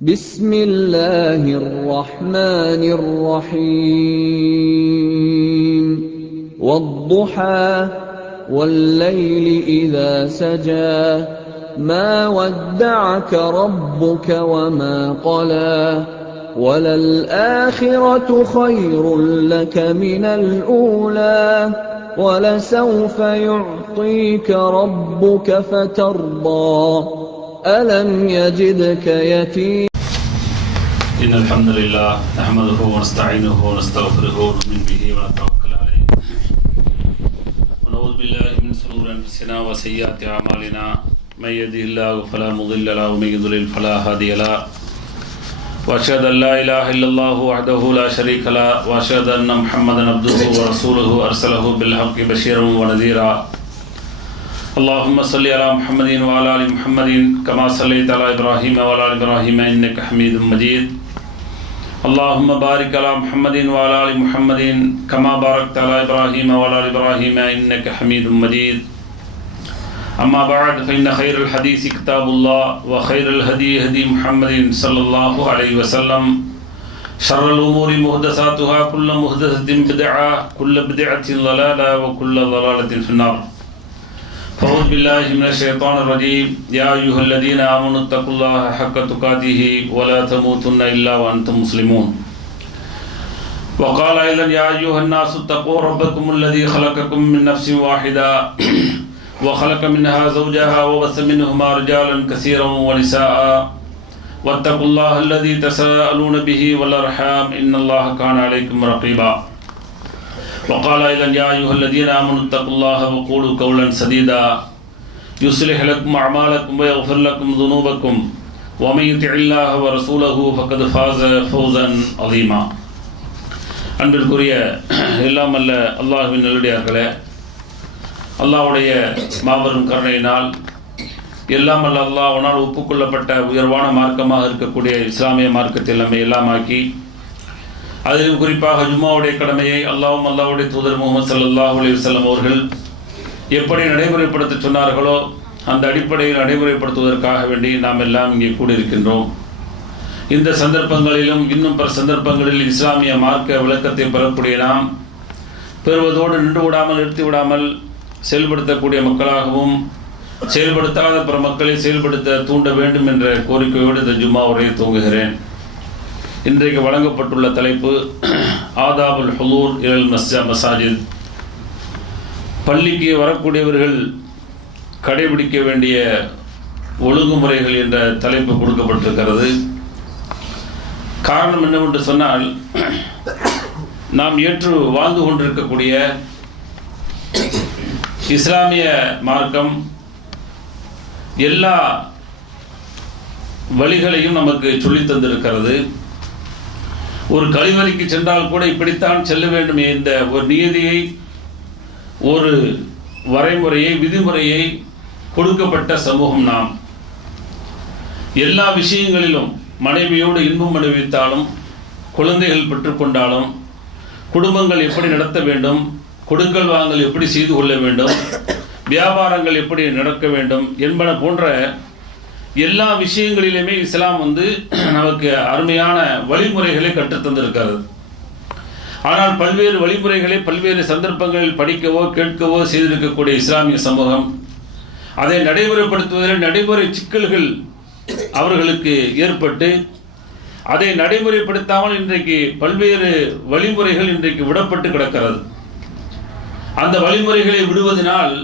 بسم الله الرحمن الرحيم والضحى والليل إذا سجى ما ودعك ربك وما قلى وللآخرة خير لك من الأولى ولسوف يعطيك ربك فترضى ألم يجدك يتيما إن الحمد لله نحمده ونستعينه ونستغفره ونؤمن به ونتوكل عليه ونعوذ بالله من شرور أنفسنا وسيئات أعمالنا من يهده الله فلا مضل له ومن يضلل فلا هادي له وأشهد أن لا إله إلا الله وحده لا شريك له وأشهد أن محمدا عبده ورسوله أرسله بالحق بشيرا ونذيرا اللهم صل على محمد وعلى آل محمد كما صليت على إبراهيم وعلى آل إبراهيم إنك حميد مجيد اللهم بارك على محمد وعلى آل محمد كما باركت على إبراهيم وعلى آل إبراهيم إنك حميد مجيد أما بعد فإن خير الحديث كتاب الله وخير الهدي هدي محمد صلى الله عليه وسلم شر الأمور محدثاتها كل محدثة بدعة كل بدعة ضلالة وكل ضلالة في النار فأعوذ بالله من الشيطان الرجيم يا أيها الذين آمنوا اتقوا الله حق تقاته ولا تموتن إلا وأنتم مسلمون وقال أيضا يا أيها الناس اتقوا ربكم الذي خلقكم من نفس واحدة وخلق منها زوجها وبث منهما رجالا كثيرا ونساء واتقوا الله الذي تساءلون به والأرحام إن الله كان عليكم رقيبا وقال أيضا يا أيها الذين آمنوا اتقوا الله وقولوا قولا سديدا يصلح لكم أعمالكم ويغفر لكم ذنوبكم ومن يطع الله ورسوله فقد فاز فوزا عظيما அன்பிற்குரிய எல்லாம் அல்ல அல்லாஹ்வின் நல்லடியார்களே, அல்லாஹ்வுடைய மாபெரும் கருணையினால் எல்லாம் அல்ல அல்லாஹ்வினால் ஒப்புக்கொள்ளப்பட்ட உயர்வான மார்க்கமாக இருக்கக்கூடிய இஸ்லாமிய மார்க்கத்தில் நம்மை எல்லாமாக்கி அதிலும் குறிப்பாக ஜும்மாவுடைய கடமையை அல்லாஹ்வுடைய தூதர் முகமது ஸல்லல்லாஹு அலைஹி வஸல்லம் அவர்கள் எப்படி நடைமுறைப்படுத்த சொன்னார்களோ அந்த அடிப்படையில் நடைமுறைப்படுத்துவதற்காக வேண்டி நாம் எல்லாம் இங்கே கூடியிருக்கின்றோம். இந்த சந்தர்ப்பங்களிலும் இன்னும் பிற சந்தர்ப்பங்களில் இஸ்லாமிய மார்க்க விளக்கத்தை பெறக்கூடிய நாம் பெறுவதோடு நின்று விடாமல் நிறுத்தி விடாமல் செயல்படுத்தக்கூடிய மக்களாகவும் செயல்படுத்தாத பிற மக்களை செயல்படுத்த தூண்ட வேண்டும் என்ற கோரிக்கையோடு இந்த ஜும்மா உரையை துவங்குகிறேன். இன்றைக்கு வழங்கப்பட்டுள்ள தலைப்பு ஆதாபுல் ஹுலூர் இலல் மசாஜித், பள்ளிக்கு வரக்கூடியவர்கள் கடைபிடிக்க வேண்டிய ஒழுங்குமுறைகள் என்ற தலைப்பு கொடுக்கப்பட்டிருக்கிறது. காரணம் என்னவென்று சொன்னால், நாம் ஏற்று வாழ்ந்து கொண்டிருக்கக்கூடிய இஸ்லாமிய மார்க்கம் எல்லா வழிகளையும் நமக்கு சொல்லித் தந்திருக்கிறது. ஒரு கழிவறைக்கு சென்றால் கூட இப்படித்தான் செல்ல வேண்டும் என்ற ஒரு நியதியை, ஒரு வரைமுறையை, விதிமுறையை கொடுக்கப்பட்ட சமூகம் நாம். எல்லா விஷயங்களிலும் மனைவியோடு இன்பம் அனுபவித்தாலும், குழந்தைகள் பெற்றுக்கொண்டாலும், குடும்பங்கள் எப்படி நடத்த வேண்டும், கொடுக்கல் வாங்கல் எப்படி செய்து கொள்ள வேண்டும், வியாபாரங்கள் எப்படி நடக்க வேண்டும் என்பன போன்ற எல்லா விஷயங்களிலுமே இஸ்லாம் நமக்கு அருமையான வழிமுறைகளை கற்றுத்தந்திருக்கிறது. ஆனால் பல்வேறு வழிமுறைகளை பல்வேறு சந்தர்ப்பங்களில் படிக்கவோ கேட்கவோ செய்திருக்கக்கூடிய இஸ்லாமிய சமூகம் அதை நடைமுறைப்படுத்துவதில் நடைமுறை சிக்கல்கள் அவர்களுக்கு ஏற்பட்டு அதை நடைமுறைப்படுத்தாமல் இன்றைக்கு பல்வேறு வழிமுறைகள் இன்றைக்கு விடப்பட்டு கிடக்கிறது. அந்த வழிமுறைகளை விடுவதனால்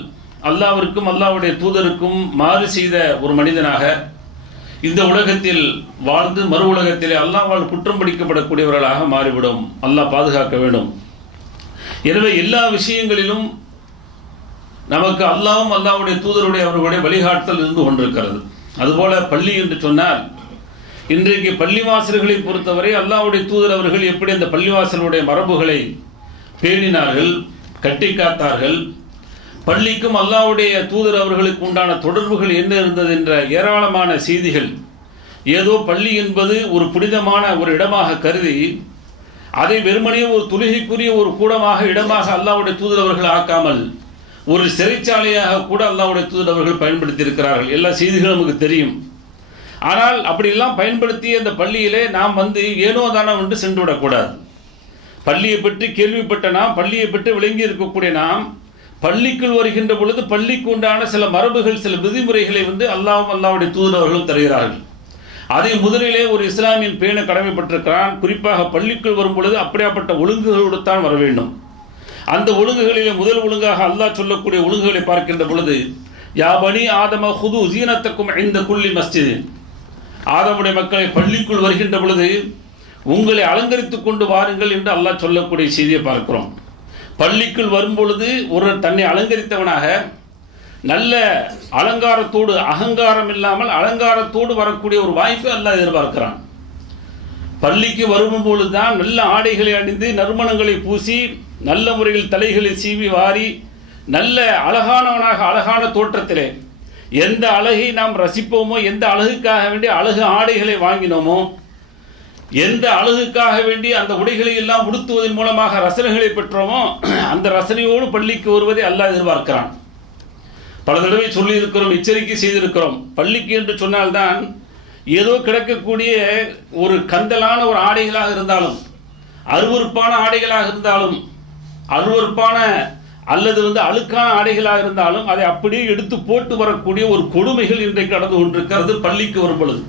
அல்லாஹ்விற்கும் அல்லாஹ்வுடைய தூதருக்கும் மாறு செய்த ஒரு மனிதனாக இந்த உலகத்தில் வாழ்ந்து மறு உலகத்திலே அல்லாஹ்வால் குற்றம் பிடிக்கப்படக்கூடியவர்களாக மாறிவிடும். அல்லாஹ் பாதுகாக்க வேண்டும். எனவே எல்லா விஷயங்களிலும் நமக்கு அல்லாஹ்வும் அல்லாஹ்வுடைய தூதருடைய அவர்களுடைய வழிகாட்டல் இருந்து கொண்டிருக்கிறது. அதுபோல பள்ளி என்று சொன்னால், இன்றைக்கு பள்ளிவாசல்களை பொறுத்தவரை அல்லாஹ்வுடைய தூதர் அவர்கள் எப்படி அந்த பள்ளிவாசலுடைய மரபுகளை பேணினார்கள், கட்டி காத்தார்கள், பள்ளிக்கும் அல்லாஹ்வுடைய தூதர் அவர்களுக்கு உண்டான தொடர்புகள் என்ன இருந்தது என்ற ஏராளமான செய்திகள். ஏதோ பள்ளி என்பது ஒரு புனிதமான ஒரு இடமாக கருதி அதை வெறுமனே ஒரு தொழுகைக்குரிய ஒரு கூடமாக இடமாக அல்லாஹ்வுடைய தூதர் அவர்கள் ஆக்காமல் ஒரு சிறைச்சாலையாக கூட அல்லாஹ்வுடைய தூதர் அவர்கள் பயன்படுத்தி இருக்கிறார்கள். எல்லா செய்திகளும் நமக்கு தெரியும். ஆனால் அப்படியெல்லாம் பயன்படுத்தி அந்த பள்ளியிலே நாம் ஏனோ தானோ என்று சென்று விடக்கூடாது. பள்ளியை பற்றி கேள்விப்பட்ட நாம், பள்ளியை பற்றி விளங்கி இருக்கக்கூடிய நாம், பள்ளிக்குள் வருகின்ற பொழுது பள்ளிக்கு உண்டான சில மரபுகள், சில விதிமுறைகளை அல்லாஹ்வும் அல்லாஹ்வுடைய தூதரவர்களும் தருகிறார்கள். அதை முதலிலே ஒரு இஸ்லாமியன் பேண கடமைப்பட்டிருக்கிறான். குறிப்பாக பள்ளிக்குள் வரும் பொழுது அப்படியாப்பட்ட ஒழுங்குகளோடு தான் வர வேண்டும். அந்த ஒழுங்குகளிலே முதல் ஒழுங்காக அல்லாஹ் சொல்லக்கூடிய ஒழுங்குகளை பார்க்கின்ற பொழுது, யா பனி ஆதம ஹுது ஜீனத்தக்கும் இந்த குல்லி மஸ்ஜித், ஆதமுடைய மக்களை பள்ளிக்குள் வருகின்ற பொழுது உங்களை அலங்கரித்துக் கொண்டு வாருங்கள் என்று அல்லாஹ் சொல்லக்கூடிய செய்தியை பார்க்கிறோம். பள்ளிக்குள் வரும்பொழுது ஒரு தன்னை அலங்கரித்தவனாக, நல்ல அலங்காரத்தோடு, அகங்காரம் இல்லாமல் அலங்காரத்தோடு வரக்கூடிய ஒரு வாய்ப்பை அல்லாஹ் எதிர்பார்க்கிறான். பள்ளிக்கு வரும்பொழுது தான் நல்ல ஆடைகளை அணிந்து, நறுமணங்களை பூசி, நல்ல முறையில் தலைகளை சீவி வாரி, நல்ல அழகானவனாக, அழகான தோற்றத்திலே எந்த அழகை நாம் ரசிப்போமோ, எந்த அழகுக்காக வேண்டி அழகு ஆடைகளை வாங்கினோமோ, எந்த அழகுக்காக வேண்டி அந்த உடைகளை எல்லாம் உடுத்துவதன் மூலமாக ரசனைகளை பெற்றோமோ, அந்த ரசனையோடு பள்ளிக்கு வருவதை அல்லாஹ் எதிர்பார்க்கிறான். பல தடவை சொல்லி இருக்கிறோம், எச்சரிக்கை செய்திருக்கிறோம். பள்ளிக்கு என்று சொன்னால்தான் ஏதோ கிடக்கக்கூடிய ஒரு கந்தலான ஒரு ஆடைகளாக இருந்தாலும், அருவருப்பான ஆடைகளாக இருந்தாலும், அருவருப்பான அல்லது அழுக்கான ஆடைகளாக இருந்தாலும் அதை அப்படியே எடுத்து போட்டு வரக்கூடிய ஒரு கொடுமைகள் இன்றைக்கு நடந்து கொண்டிருக்கிறது. பள்ளிக்கு வரும் பொழுது,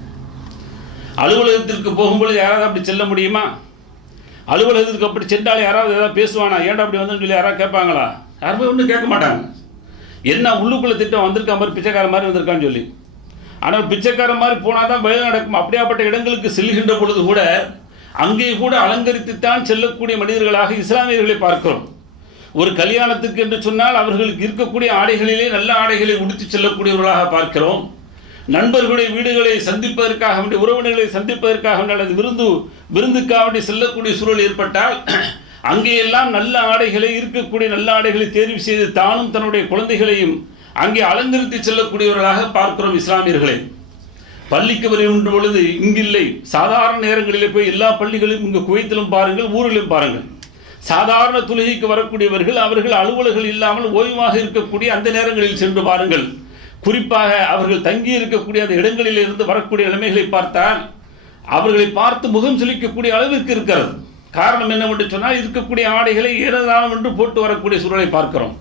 அலுவலகத்திற்கு போகும்பொழுது யாராவது அப்படி செல்ல முடியுமா? அலுவலகத்துக்கு அப்படி சென்றாலும் யாராவது ஏதாவது பேசுவானா? ஏன்டா அப்படி வந்து சொல்லி யாராவது கேட்பாங்களா? யாருமே ஒன்றும் கேட்க மாட்டாங்க. என்ன உள்ளுக்குள்ள திட்டம் வந்திருக்கா மாதிரி, பிச்சைக்கார மாதிரி வந்திருக்கான்னு சொல்லி. ஆனால் பிச்சைக்கார மாதிரி போனால் தான் வேலை நடக்கும். அப்படியாப்பட்ட இடங்களுக்கு செல்கின்ற பொழுது கூட அங்கே கூட அலங்கரித்துத்தான் செல்லக்கூடிய மனிதர்களாக இஸ்லாமியர்களை பார்க்கிறோம். ஒரு கல்யாணத்துக்கு என்று சொன்னால் அவர்களுக்கு இருக்கக்கூடிய ஆடைகளிலே நல்ல ஆடைகளை உடுத்தி செல்லக்கூடியவர்களாக பார்க்கிறோம். நண்பர்களுடைய வீடுகளை சந்திப்பதற்காக வேண்டிய, உறவினர்களை சந்திப்பதற்காக அல்லது விருந்துக்காக வேண்டி செல்லக்கூடிய சூழல் ஏற்பட்டால் அங்கேயெல்லாம் நல்ல ஆடைகளை, இருக்கக்கூடிய நல்ல ஆடைகளை தேர்வு செய்து தானும் தன்னுடைய குழந்தைகளையும் அங்கே அலங்கரித்து செல்லக்கூடியவர்களாக பார்க்கிறோம் இஸ்லாமியர்களை. பள்ளிக்கு வருகின்ற பொழுது இங்கில்லை, சாதாரண நேரங்களிலே போய் எல்லா பள்ளிகளும் இங்கு குவைத்திலும் பாருங்கள், ஊரிலும் பாருங்கள், சாதாரண தொழுகைக்கு வரக்கூடியவர்கள் அவர்கள் அலுவலர்கள் இல்லாமல் ஓய்வாக இருக்கக்கூடிய அந்த நேரங்களில் சென்று பாருங்கள். குறிப்பாக அவர்கள் தங்கி இருக்கக்கூடிய அந்த இடங்களில் இருந்து வரக்கூடிய நிலைமைகளை பார்த்தால் அவர்களை பார்த்து முகம் சுளிக்கக்கூடிய அளவிற்கு இருக்கிறது. காரணம் என்னவென்று சொன்னால், இருக்கக்கூடிய ஆடைகளை ஏனதானம் என்று போட்டு வரக்கூடிய சூழலை பார்க்கிறோம்.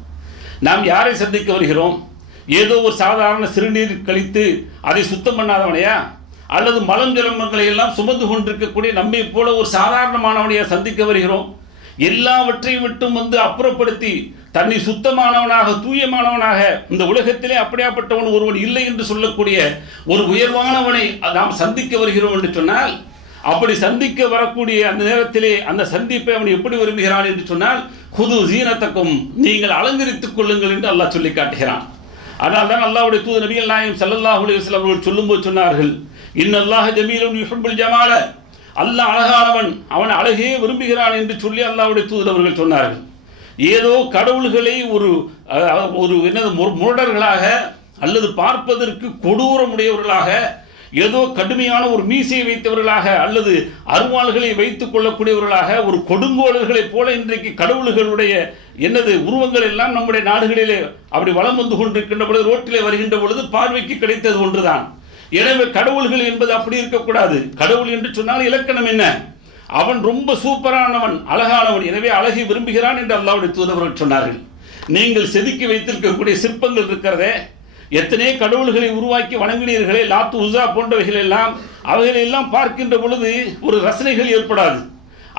நாம் யாரை சந்திக்க வருகிறோம்? ஏதோ ஒரு சாதாரண சிறுநீர் கழித்து அதை சுத்தம் பண்ணாதவனையா, அல்லது மலம் ஜலமங்களை எல்லாம் சுமந்து கொண்டிருக்கக்கூடிய நம்மை போல ஒரு சாதாரணமானவனையா சந்திக்க வருகிறோம்? எல்லாவற்றையும் விட்டும் அப்புறப்படுத்தி தன்னை சுத்தமானவனாக, தூயமானவனாக, இந்த உலகத்திலே அப்படியாப்பட்டவன் ஒருவன் இல்லை என்று சொல்லக்கூடிய ஒரு உயர்வானவனை நாம் சந்திக்க வருகிறோம் என்று சொன்னால், அப்படி சந்திக்க வரக்கூடிய அந்த நேரத்திலே அந்த சந்திப்பை அவன் எப்படி விரும்புகிறான் என்று சொன்னால், குது ஜீனத்தக்கும், நீங்கள் அலங்கரித்துக் கொள்ளுங்கள் என்று அல்லாஹ் சொல்லி காட்டுகிறான். அதனால் தான் அல்லாஹ்வுடைய தூதர் நபிகள் நாயகம் ஸல்லல்லாஹு அலைஹி வஸல்லம் அவர்கள் சொல்லும்போது சொன்னார்கள், இன்னல்லாஹ ஜமீலுன் யுஹிப்புல் ஜமால, அல்லாஹ் அழகானவன், அவன் அழகே விரும்புகிறான் என்று சொல்லி அல்லாஹ்வுடைய தூதர் அவர்கள் சொன்னார்கள். ஏதோ கடவுள்களை ஒரு முரடர்களாக அல்லது பார்ப்பதற்கு கொடூரமுடையவர்களாக, ஏதோ கடுமையான ஒரு மீசையை வைத்தவர்களாக அல்லது அருவாள்களை வைத்துக் கொள்ளக்கூடியவர்களாக, ஒரு கொடுங்கோளர்களைப் போல இன்றைக்கு கடவுள்களுடைய உருவங்கள் எல்லாம் நம்முடைய நாடுகளிலே அப்படி வலம் வந்து கொண்டிருக்கின்ற பொழுது, ரோட்டிலே வருகின்ற பொழுது பார்வைக்கு கிடைத்தது ஒன்றுதான். எனவே கடவுள்கள் என்பது அப்படி இருக்கக்கூடாது. கடவுள் என்று சொன்னால் இலக்கணம் என்ன? அவன் ரொம்ப சூப்பரானவன், அழகானவன், எனவே அழகை விரும்புகிறான் என்று அல்லாஹ்வுடைய தூதர்கள் சொன்னார்கள். நீங்கள் செதுக்கி வைத்திருக்கக்கூடிய சிற்பங்கள் இருக்கிறதே, எத்தனை கடவுள்களை உருவாக்கி வணங்கினீர்களே, லாத்து உஸா போன்றவைகள் எல்லாம், அவைகளெல்லாம் பார்க்கின்ற பொழுது ஒரு ரசனைகள் ஏற்படாது,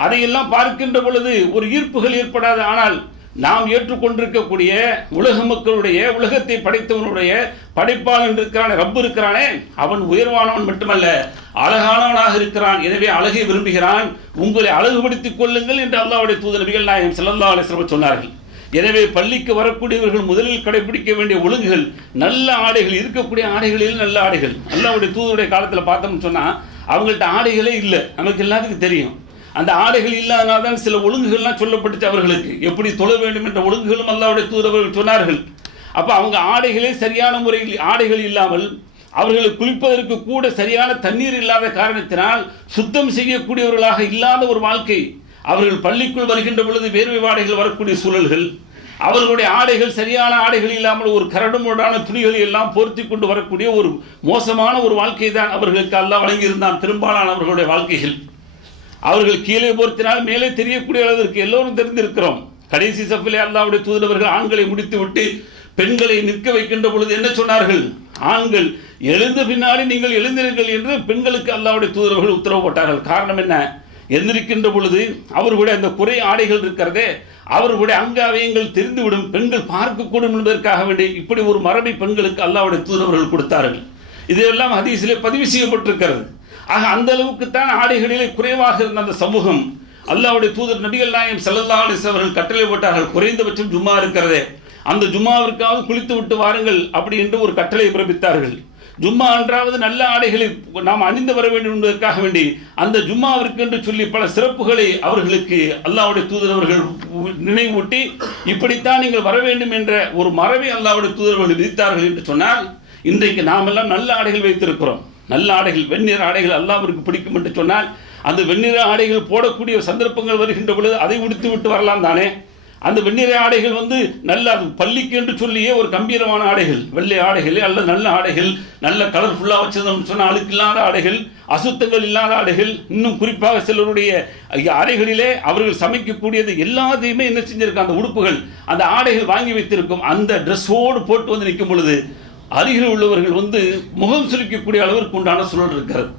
அதையெல்லாம் பார்க்கின்ற பொழுது ஒரு ஈர்ப்புகள் ஏற்படாது. ஆனால் நாம் ஏற்றுக்கொண்டிருக்கக்கூடிய உலக மக்களுடைய, உலகத்தை படைத்தவனுடைய படைப்பாளன் இருக்கிறானே, ரப்பு இருக்கிறானே, அவன் உயர்வானவன் மட்டுமல்ல, அழகானவனாக இருக்கிறான். எனவே அழகை விரும்புகிறான், உங்களை அழகுபடுத்திக் கொள்ளுங்கள் என்று அல்லாஹ்வுடைய தூதர் நபிகள் நாயகம் ஸல்லல்லாஹு அலைஹி வஸல்லம் சொன்னார்கள். எனவே பள்ளிக்கு வரக்கூடியவர்கள் முதலில் கடைபிடிக்க வேண்டிய ஒழுங்குகள், நல்ல ஆடைகள், இருக்கக்கூடிய ஆடைகளில் நல்ல ஆடைகள். அல்லாஹ்வுடைய தூதருடைய காலத்தில் பார்த்தோம்னு சொன்னால் அவங்கள்ட்ட ஆடைகளே இல்லை, நமக்கு எல்லாத்துக்கும் தெரியும். அந்த ஆடைகள் இல்லாதனால தான் சில ஒழுங்குகள்லாம் சொல்லப்பட்டுச்சு அவர்களுக்கு. எப்படி தொழ வேண்டும் என்ற ஒழுங்குகளும் அல்லாஹ்வுடைய தூதர்கள் சொன்னார்கள். அப்போ அவங்க ஆடைகளே சரியான முறையில் ஆடைகள் இல்லாமல், அவர்களுக்கு குளிப்பதற்கு கூட சரியான தண்ணீர் இல்லாத காரணத்தினால் சுத்தம் செய்யக்கூடியவர்களாக இல்லாத ஒரு வாழ்க்கை. அவர்கள் பள்ளிக்குள் வருகின்ற பொழுது வேர்வை வாடைகள் வரக்கூடிய சூழல்கள், அவர்களுடைய ஆடைகள் சரியான ஆடைகள் இல்லாமல் ஒரு கரடுமுரடான துணிகளை எல்லாம் போர்த்தி கொண்டு வரக்கூடிய ஒரு மோசமான ஒரு வாழ்க்கை தான் அவர்களுக்கு அல்லாஹ் வழங்கியிருந்தான். பெரும்பாலானவர்களுடைய வாழ்க்கைகள் அவர்கள் கீழே போர்த்தினால் மேலே தெரியக்கூடிய அளவிற்கு எல்லோரும் தெரிந்திருக்கிறோம். கடைசி சஃபிலே அல்லாஹ்வுடைய தூதரவர்கள் ஆண்களை முடித்து விட்டு பெண்களை நிற்க வைக்கின்ற பொழுது என்ன சொன்னார்கள்? ஆண்கள் எழுந்த பின்னாடி நீங்கள் எழுந்திருங்கள் என்று பெண்களுக்கு அல்லாஹ்வுடைய தூதரவர்கள் உத்தரவு போட்டார்கள். காரணம் என்ன? எந்திருக்கின்ற பொழுது அவர்களுடைய அந்த குறை ஆடைகள் இருக்கிறதே, அவர்களுடைய அங்காவயங்கள் தெரிந்துவிடும், பெண்கள் பார்க்கக்கூடும் என்பதற்காக வேண்டி இப்படி ஒரு மரபை பெண்களுக்கு அல்லாஹ்வுடைய தூதரவர்கள் கொடுத்தார்கள். இதையெல்லாம் ஹதீஸிலே பதிவு செய்யப்பட்டிருக்கிறது. ஆக அந்த அளவுக்கு தான் ஆடைகளிலே குறைவாக இருந்த அந்த சமூகம் அல்லாஹ்வுடைய தூதர் நபிகள் நாயகம் ஸல்லல்லாஹு அலைஹி வஸல்லம் அவர்கள் கட்டளை போட்டார்கள். குறைந்தபட்சம் ஜும்மா இருக்கிறதே, அந்த ஜும்மாவிற்காவது குளித்து விட்டு வாருங்கள் அப்படி என்று ஒரு கட்டளை பிறப்பித்தார்கள். ஜும்மா அன்றாவது நல்ல ஆடைகளை நாம் அணிந்து வர வேண்டும் என்பதற்காக வேண்டி அந்த ஜும்மாவிற்கு என்று சொல்லி பல சிறப்புகளை அவர்களுக்கு அல்லாஹ்வுடைய தூதரவர்கள் நினைவூட்டி இப்படித்தான் நீங்கள் வர வேண்டும் என்ற ஒரு மரபை அல்லாஹ்வுடைய தூதரவர்கள் விதித்தார்கள் என்று சொன்னால், இன்றைக்கு நாம் எல்லாம் நல்ல ஆடைகள் வைத்திருக்கிறோம். நல்ல ஆடைகள், வெண்ணிற ஆடைகள் அல்லாஹ்விற்கு பிடிக்கும் என்று சொன்னால் அந்த வெண்ணிற ஆடைகள் போடக்கூடிய சந்தர்ப்பங்கள் வருகின்ற பொழுது அதை உடுத்து விட்டு வரலாம் தானே. அந்த வெண்ணிற ஆடைகள் நல்ல பள்ளிக்கு என்று சொல்லியே ஒரு கம்பீரமான ஆடைகள், வெள்ளை ஆடைகள் அல்லது நல்ல ஆடைகள், நல்ல கலர்ஃபுல்லாக வச்சதுன்னு சொன்னால் அழுக்கு இல்லாத ஆடைகள், அசுத்தங்கள் இல்லாத ஆடைகள், இன்னும் குறிப்பாக சிலருடைய அறைகளிலே அவர்கள் சமைக்கக்கூடியது எல்லாத்தையுமே என்ன செஞ்சிருக்க அந்த உடுப்புகள், அந்த ஆடைகள் வாங்கி வைத்திருக்கும். அந்த ட்ரெஸ்ஸோடு போட்டு நிற்கும் பொழுது அருகில் உள்ளவர்கள் முகம் சுருக்கக்கூடிய அளவிற்கு உண்டான சூழல் இருக்கிறது.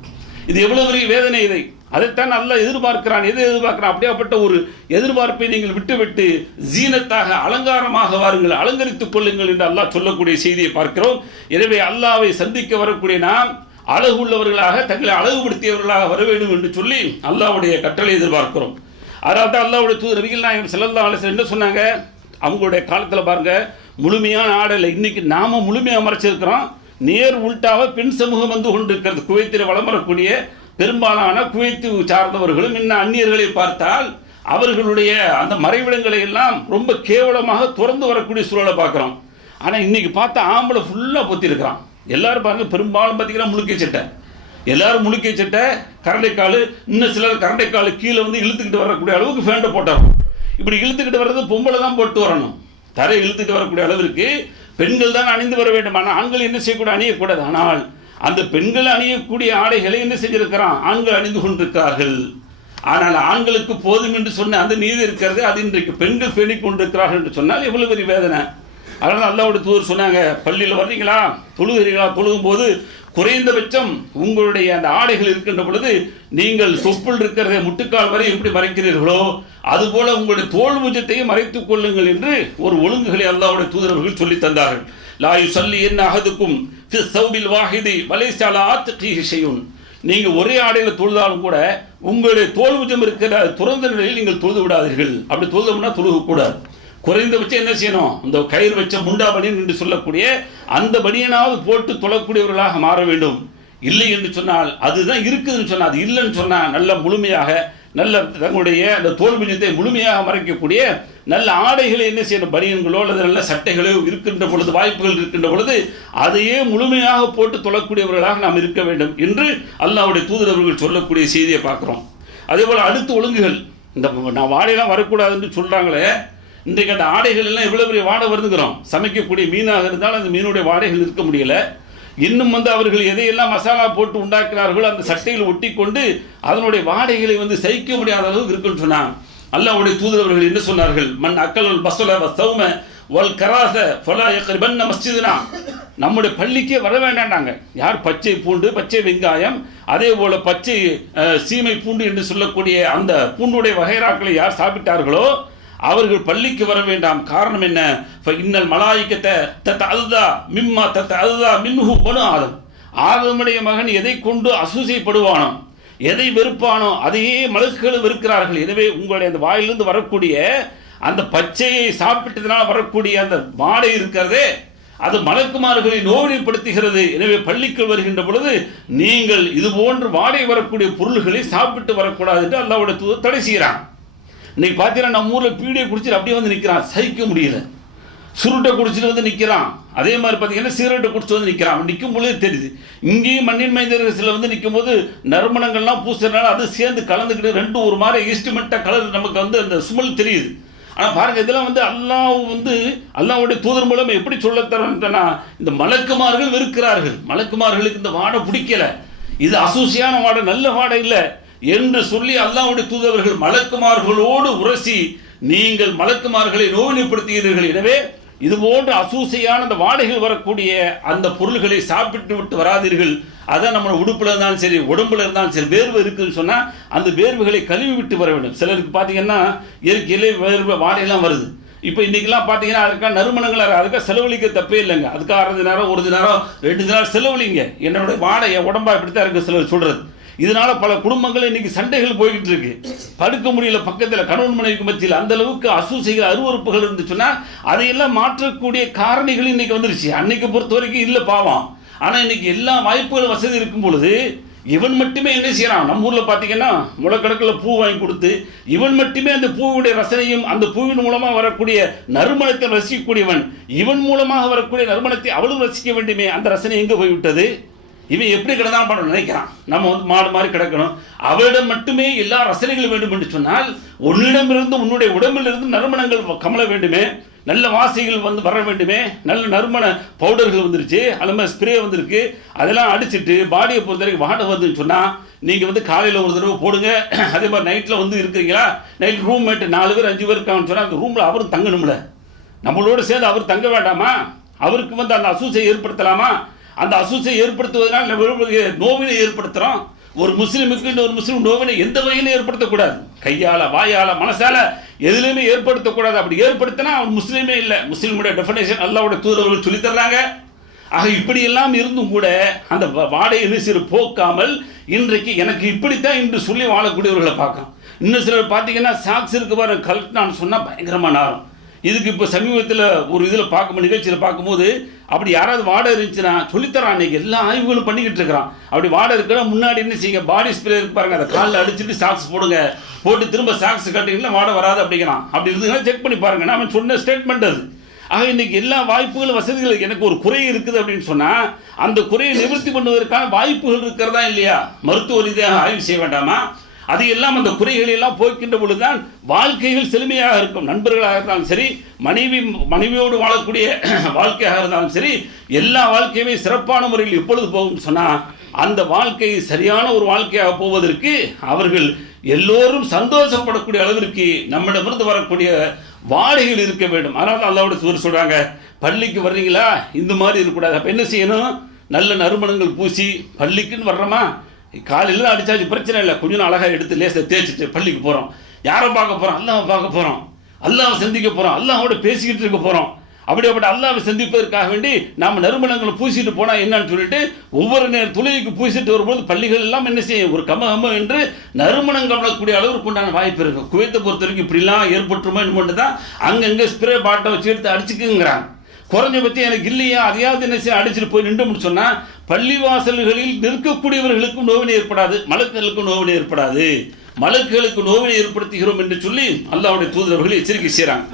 இது எவ்வளவு பெரிய வேதனை! இதை அதைத்தான் அல்லாஹ் எதிர்பார்க்கிறான். எதை எதிர்பார்க்கிறான்? அப்படியாப்பட்ட ஒரு எதிர்பார்ப்பை நீங்கள் விட்டுவிட்டு ஜீனத்தாக அலங்காரமாக வாருங்கள், அலங்கரித்துக் கொள்ளுங்கள் என்று அல்லாஹ் சொல்லக்கூடிய செய்தியை பார்க்கிறோம். எனவே அல்லாஹ்வை சந்திக்க வரக்கூடிய நாம் அழகு உள்ளவர்களாக, தங்களை அழகுபடுத்தியவர்களாக வர வேண்டும் என்று சொல்லி அல்லாஹ்வுடைய கட்டளை எதிர்பார்க்கிறோம். அதனால தான் அல்லாஹ்வுடைய தூதர் நபிகள் நாயகம் ஸல்லல்லாஹு அலைஹி வஸல்லம் என்ன சொன்னாங்க? அவங்களுடைய காலத்தில் பாருங்க, முழுமையான ஆடலை இன்னைக்கு நாம முழுமையாக மறைச்சிருக்கிறோம். நேர் உள்டாக பெண் சமூகம் கொண்டிருக்கிறது. குவைத்தில் வலம் வரக்கூடிய பெரும்பாலான குவைத்து சார்ந்தவர்களும் இன்னும் அந்நியர்களை பார்த்தால் அவர்களுடைய அந்த மறைவிடங்களை எல்லாம் ரொம்ப கேவலமாக திறந்து வரக்கூடிய சூழலை பார்க்குறோம். ஆனால் இன்னைக்கு பார்த்தா ஆம்பளை ஃபுல்லாக பொத்திருக்கிறான். எல்லாரும் பாருங்க, பெரும்பாலும் பார்த்தீங்கன்னா முழுக்கை சட்டை, எல்லாரும் முழுக்கை சட்டை, கரண்டைக்கால், இன்னும் சிலர் கரண்டைக்கால் கீழே இழுத்துக்கிட்டு வரக்கூடிய அளவுக்கு ஃபேண்டை போட்டாங்க. இப்படி இழுத்துக்கிட்டு வர்றது பொம்பளை தான் போட்டு வரணும். தரை இழுத்துட்டு வரக்கூடிய அளவிற்கு பெண்கள் தான் அணிந்து வர வேண்டும். ஆனால் ஆண்கள் என்ன செய்யக்கூடாது? அணியக்கூடாது. ஆனால் அந்த பெண்கள் அணியக்கூடிய ஆடைகளை என்ன செஞ்சிருக்கிறான்? ஆண்கள் அணிந்து கொண்டிருக்கிறார்கள். ஆனால் ஆண்களுக்கு போதும் என்று சொன்ன அந்த நீதி இருக்கிறது, அது இன்றைக்கு பெண்கள் பேணிக் கொண்டிருக்கிறார்கள் என்று சொன்னால் எவ்வளவு பெரிய வேதனை! அதனால் அல்லாஹ்வுடைய தூதர் சொன்னாங்க, பள்ளியில் வர்றீங்களா, தொழுகிறீங்களா, தொழுகும் போது குறைந்தபட்சம் உங்களுடைய அந்த ஆடைகள் இருக்கின்ற பொழுது நீங்கள் தொப்புள் இருக்கிறத முட்டுக்கால் வரை எப்படி மறைக்கிறீர்களோ அதுபோல உங்களுடைய தோல் பூஜ்யத்தையும் மறைத்துக் கொள்ளுங்கள் என்று ஒரு ஒழுங்குகளை அல்லாஹ்வுடைய தூதரவர்கள் சொல்லி தந்தார்கள். லா யுஸல்லி என்ன அஹதுக்கும் ஃபி ஸௌபில் வாஹிதி வலைஸ அலா அத்கிஹி ஷைஉன். நீங்கள் ஒரே ஆடையில் தொழுதாலும் கூட உங்களுடைய தோல் பூஜ்யம் இருக்கிற துறந்த நிலையில் நீங்கள் தொழுது விடாதீர்கள். அப்படி தொழுதோம்னா தொழுகக்கூடாது. குறைந்தபட்சம் என்ன செய்யணும்? இந்த கயிறு வச்ச முண்டா பனியன் என்று சொல்லக்கூடிய அந்த பனியனாவது போட்டு தொழக்கூடியவர்களாக மாற வேண்டும். இல்லை என்று சொன்னால் அதுதான் இருக்குதுன்னு சொன்னால், அது இல்லைன்னு சொன்னால் நல்ல முழுமையாக நல்ல தங்களுடைய அந்த தோல் பூஜ்யத்தை முழுமையாக மறைக்கக்கூடிய நல்ல ஆடைகளை என்ன செய்யணும்? பனியன்களோ அல்லது நல்ல சட்டைகளோ இருக்கின்ற பொழுது, வாய்ப்புகள் இருக்கின்ற பொழுது அதையே முழுமையாக போட்டு தொழக்கூடியவர்களாக நாம் இருக்க வேண்டும் என்று அல்லாஹ்வுடைய தூதரவர்கள் சொல்லக்கூடிய செய்தியை பார்க்குறோம். அதே போல் அடுத்த ஒழுங்குகள், இந்த நான் வாடையெல்லாம் வரக்கூடாதுன்னு சொல்கிறாங்களே, இன்றைக்கு அந்த ஆடைகள் எல்லாம் எவ்வளோ பெரிய வாடை வருதுங்கிறோம். சமைக்கக்கூடிய மீனாக இருந்தாலும் அந்த மீனுடைய வாடைகள் இருக்க முடியல. இன்னும் அவர்கள் எதையெல்லாம் மசாலா போட்டு உண்டாக்கினார்களோ அந்த சட்டையில் ஒட்டி கொண்டு அதனுடைய வாடைகளை சகிக்க முடியாத அளவுக்கு இருக்குன்னு சொன்னாங்க. அல்லாஹ்வுடைய தூதரவர்கள் என்ன சொன்னார்கள்? மன் அக்கல் பஸ்ஸல வஸௌம வல் கராஸ ஃபலா யக்ரிபன்ன மஸ்ஜிதுனா. நம்முடைய பள்ளிக்கே வர வேண்டாண்டாங்க. யார் பச்சை பூண்டு, பச்சை வெங்காயம், அதே போல பச்சை சீமை பூண்டு என்று சொல்லக்கூடிய அந்த பூண்டுடைய வகைராக்களை யார் சாப்பிட்டார்களோ அவர்கள் பள்ளிக்கு வர வேண்டாம். காரணம் என்ன? இன்னல் மலாயிக்கத்தை தத்தஅதா மிம்மா தத்தஅதா மின்ஹு பனு ஆதம். ஆதமுடைய மகன் எதை கொண்டு அசூசைப்படுவானோ, எதை வெறுப்பானோ அதையே மலக்குகள் வெறுக்கிறார்கள். எனவே உங்களுடைய அந்த வாயிலிருந்து வரக்கூடிய அந்த பச்சையை சாப்பிட்டதனால் வரக்கூடிய அந்த வாடை இருக்கிறதே, அது மலக்குமார்களை நோய்படுத்துகிறது. எனவே பள்ளிக்குள் வருகின்ற பொழுது நீங்கள் இது போன்று வாடை வரக்கூடிய பொருள்களை சாப்பிட்டு வரக்கூடாது என்று அல்லாஹ்வுடைய தூதர் தடை செய்கிறான். இன்னைக்கு பார்த்தீங்கன்னா நம்ம ஊரில் பீடியை குடிச்சிட்டு அப்படியே நிற்கிறான், சகிக்க முடியல. சுருட்டை குடிச்சிட்டு நிற்கிறான். அதே மாதிரி பார்த்தீங்கன்னா சிகரெட்டை குடிச்சு நிற்கிறான். நிற்கும் பொழுது தெரியுது. இங்கேயும் மண்ணின் மைந்தர்கள் சில நிற்கும் போது நறுமணங்கள்லாம் பூசுறதுனால அது சேர்ந்து கலந்துக்கிட்டு ரெண்டும் ஒரு மாதிரி ஈஸ்ட்மெண்ட்டாக கலர் நமக்கு அந்த ஸ்மெல் தெரியுது. ஆனால் பாருங்க, இதெல்லாம் வந்து அல்லாஹ்வுடைய தூதர் மூலம் எப்படி சொல்லத்தரன்னா, இந்த மலக்குமார்கள் வெறுக்கிறார்கள், மலக்குமார்களுக்கு இந்த வாடை பிடிக்கல, இது அசூசியான வாடை, நல்ல வாடை இல்லை என்று சொல்லி அல்லாஹ்வுடைய தூதர்கள் மலக்குமார்களோடு உரசி நீங்கள் மலக்குமார்களை நோவினைப்படுத்துகிறீர்கள், எனவே இது போன்ற அசூசையான அந்த வாடைகள் வரக்கூடிய அந்த பொருள்களை சாப்பிட்டு விட்டு வராதீர்கள். அதான் நம்ம உடுப்புல இருந்தாலும் சரி, உடம்புல இருந்தாலும் சரி, வேர்வை இருக்குன்னு சொன்னா அந்த வேர்வைகளை கழுவி விட்டு வர வேண்டும். சிலருக்கு பார்த்தீங்கன்னா இயற்கையிலே வேர்வை வாடையெல்லாம் வருது. இப்போ இன்னைக்கெல்லாம் பார்த்தீங்கன்னா அதுக்காக நறுமணங்கள், அதுக்காக செலவழிக்க தப்பே இல்லைங்க. அதுக்காக 1/2 மணி நேரம் 1 நேரம் 2 நேரம் செலவழிங்க. என்னோட வாடை என் உடம்பா இப்படித்தான் இருக்கு சிலர் சொல்றது. இதனால பல குடும்பங்கள் இன்னைக்கு சண்டைகள் போய்கிட்டு இருக்கு. படுக்க முடியல பக்கத்தில், கணவன் மனைவிக்கு மத்தியில் அந்த அளவுக்கு அசூசைகள் அருவறுப்புகள் இருந்துச்சுன்னா அதையெல்லாம் மாற்றக்கூடிய காரணிகள் இன்னைக்கு வந்துருச்சு. அன்னைக்கு பொறுத்த வரைக்கும் இல்லை பாவம். ஆனால் இன்னைக்கு எல்லா வாய்ப்புகளும் வசதி இருக்கும் பொழுது இவன் மட்டுமே என்ன செய்யறான்? நம்ம ஊரில் பார்த்தீங்கன்னா முளைக்கணக்கில் பூ வாங்கி கொடுத்து இவன் மட்டுமே அந்த பூவுடைய ரசனையும் அந்த பூவின் மூலமாக வரக்கூடிய நறுமணத்தை ரசிக்கக்கூடியவன், இவன் மூலமாக வரக்கூடிய நறுமணத்தை அவளும் ரசிக்க வேண்டுமே, அந்த ரசனை எங்கே போய்விட்டது? இவன் எப்படி கிடந்தான் பண்ண நினைக்கிறான். நம்ம வந்து மாடு மாதிரி கிடக்கணும், அவளிடம் மட்டுமே எல்லா ரசனைகளும் வேண்டும் என்று சொன்னால் உன்னிடமிருந்து உன்னுடைய உடம்பிலிருந்து நறுமணங்கள் கமல வேண்டுமே, நல்ல வாசைகள் வந்து வர வேண்டுமே. நல்ல நறுமண பவுடர்கள் வந்துருச்சு, அது மாதிரி ஸ்ப்ரே வந்திருக்கு, அதெல்லாம் அடிச்சுட்டு பாடியை பொறுத்த வரைக்கும் வாடை வந்துன்னு சொன்னால் நீங்கள் வந்து காலையில் ஒரு தடவை போடுங்க. அதே மாதிரி நைட்டில் வந்து இருக்கிறீங்களா, நைட் ரூம் மேட்டு 4 பேர் 5 பேர் இருக்காங்கன்னு சொன்னால் அந்த ரூமில் அவரும் தங்கணும்ல, நம்மளோடு சேர்ந்து அவர் தங்க வேண்டாமா? அவருக்கு வந்து அந்த அசூசை ஏற்படுத்தலாமா? அந்த அசூசை ஏற்படுத்துவதனால் நோவினை ஏற்படுத்துகிறோம். ஒரு முஸ்லீமுக்கு இன்னொரு முஸ்லீம் நோவினை எந்த வகையிலும் ஏற்படுத்தக்கூடாது. கையால, வாயால, மனசால எதுலையுமே ஏற்படுத்தக்கூடாது. அப்படி ஏற்படுத்தினா அவன் முஸ்லீமே இல்லை. முஸ்லீமுடைய டெஃபினேஷன் அல்லாஹ்வுடைய தூதர்கள் சொல்லி தர்றாங்க. ஆக இப்படியெல்லாம் இருந்தும் கூட அந்த வாடையை என்ன போக்காமல் இன்றைக்கு எனக்கு இப்படித்தான் என்று சொல்லி வாழக்கூடியவர்களை பார்க்கலாம். இன்னும் சிலர் பார்த்தீங்கன்னா சாக்ஸ் இருக்கு பாருங்க, கலெக்டான்னு சொன்னால் பயங்கரமான ஆரம். இதுக்கு இப்போ சமீபத்தில் ஒரு இதில் பார்க்கும் நிகழ்ச்சியில் பார்க்கும்போது அப்படி யாராவது வாடை இருந்துச்சுன்னா சொல்லித்தரான். அன்றைக்கி எல்லா ஆய்வுகளும் பண்ணிக்கிட்டு இருக்கிறான். அப்படி வாடை இருக்குன்னா முன்னாடி என்ன செய்யுங்க, பாடி ஸ்ப்ரே இருக்கு பாருங்க, அதை காலில் அடிச்சுட்டு சாக்ஸ் போடுங்க, போட்டு திரும்ப சாக்ஸ் கட்டிங்கன்னா வாடை வராது அப்படிங்கிறான். அப்படி இருந்ததுன்னா செக் பண்ணி பாருங்க. நான் சொன்ன ஸ்டேட்மெண்ட் அது. ஆக இன்னைக்கு எல்லா வாய்ப்புகளும் வசதிகள், எனக்கு ஒரு குறை இருக்குது அப்படின்னு சொன்னால் அந்த குறையை நிவர்த்தி பண்ணுவதற்கான வாய்ப்புகள் இருக்கிறதா இல்லையா? மருத்துவ ரீதியாக ஆய்வு செய்ய வேண்டாமா? அது எல்லாம் அந்த குறைகளை எல்லாம் போய்கின்ற பொழுதுதான் வாழ்க்கைகள் செழுமையாக இருக்கும். நண்பர்களாக இருந்தாலும் சரி, மனைவியோடு வாழக்கூடிய வாழ்க்கையாக இருந்தாலும் சரி, எல்லா வாழ்க்கையுமே சிறப்பான முறையில் எப்பொழுது போகும் சொன்னால் அந்த வாழ்க்கை சரியான ஒரு வாழ்க்கையாக போவதற்கு அவர்கள் எல்லோரும் சந்தோஷப்படக்கூடிய அளவிற்கு நம்மிடமிருந்து வரக்கூடிய வாடைகள் இருக்க வேண்டும். அதனால அல்லாஹ்வுடைய தூதர் சொல்றாங்க, பள்ளிக்கு வர்றீங்களா இந்த மாதிரி இருக்கக்கூடாது. அப்போ என்ன செய்யணும்? நல்ல நறுமணங்கள் பூசி, பள்ளிக்குன்னு வர்றோமா, காலையில் அடிச்சாச்சு பிரச்சனை இல்லை, கொஞ்சம் அழகாக எடுத்து லேசை தேய்ச்சிட்டு பள்ளிக்கு போகிறோம். யாரை பார்க்க போகிறோம்? அல்லாஹ்வை பார்க்க போகிறோம், அல்லாஹ்வை சந்திக்க போகிறோம், அல்லாஹ்வோட பேசிக்கிட்டு இருக்க போகிறோம். அப்படிப்பட்ட அல்லாஹ்வை சந்திப்பதற்காக வேண்டி நாம் நறுமணங்களை பூசிட்டு போனால் என்னன்னு சொல்லிட்டு ஒவ்வொரு நேரம் துளைக்கு பூசிட்டு வரும்போது பள்ளிகள் எல்லாம் என்ன செய்யும், ஒரு கம என்று நறுமணம் கமலக்கூடிய அளவுக்கு உண்டான வாய்ப்பு இருக்கும். குவைத்தை பொறுத்த வரைக்கும் இப்படிலாம் ஏற்பட்டுருமோ என்னமோட்டு தான் அங்கங்கே ஸ்ப்ரே பாட்டை வச்சு எடுத்து அடிச்சுக்குங்கிறாங்க. குறைஞ்சபட்சம் எனக்கு இல்லையா, அதையாவது என்ன செய்ய அடிச்சுட்டு போய் நின்று சொன்னால் பள்ளிவாசல்களில் நிற்கக்கூடியவர்களுக்கும் நோவினை ஏற்படாது, மலக்குகளுக்கும் நோவினை ஏற்படாது. மலக்குகளுக்கு நோவினை ஏற்படுத்துகிறோம் என்று சொல்லி அல்லாஹ்வுடைய தூதர்கள் எச்சரிக்கை செய்கிறாங்க.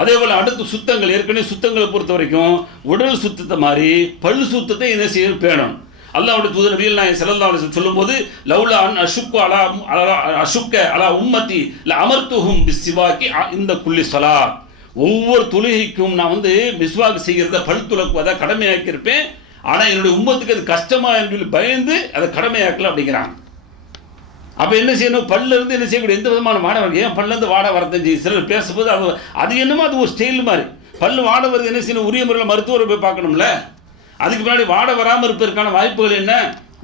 அதே போல் அடுத்து சுத்தங்கள், ஏற்கனவே சுத்தங்களை பொறுத்த வரைக்கும் உடல் சுத்தத்தை மாதிரி பல்லு சுத்தத்தை என்ன செய்ய பேணணும். அல்லாஹ்வுடைய தூதர் நபிகள் நாயகம் ஸல்லல்லாஹு அலைஹி வஸல்லம் சொல்லும்போது, லௌலா அன் அஷுக்க அலா உம்மத்தி லஅமர்துஹும் பிஸ்ஸிவாக்கி இந்த குல்லி ஸலாத், ஒவ்வொரு தொழுகைக்கும் நான் வந்து மிஸ்வாக் செய்கிறத பல் துலக்குவதை கடமையாக்கியிருப்பேன், ஆனால் என்னுடைய உம்மத்துக்கு அது கஷ்டமா என்று சொல்லி பயந்து அதை கடமையாக்கல அப்படிங்கிறாங்க. அப்போ என்ன செய்யணும்? பல்ல இருந்து என்ன செய்யக்கூடிய எந்த விதமான வாடை வருது? ஏன் பல்லேருந்து வாடை வரத்தஞ்சு சிலர் பேசும்போது அது என்னமோ அது ஒரு ஸ்டைல் மாதிரி. பல்லு வாடை வருது, என்ன செய்யணும்? உரிய முறையில் மருத்துவரை போய் பார்க்கணும்ல. அதுக்கு முன்னாடி வாடை வராமல் இருப்பதற்கான வாய்ப்புகள் என்ன?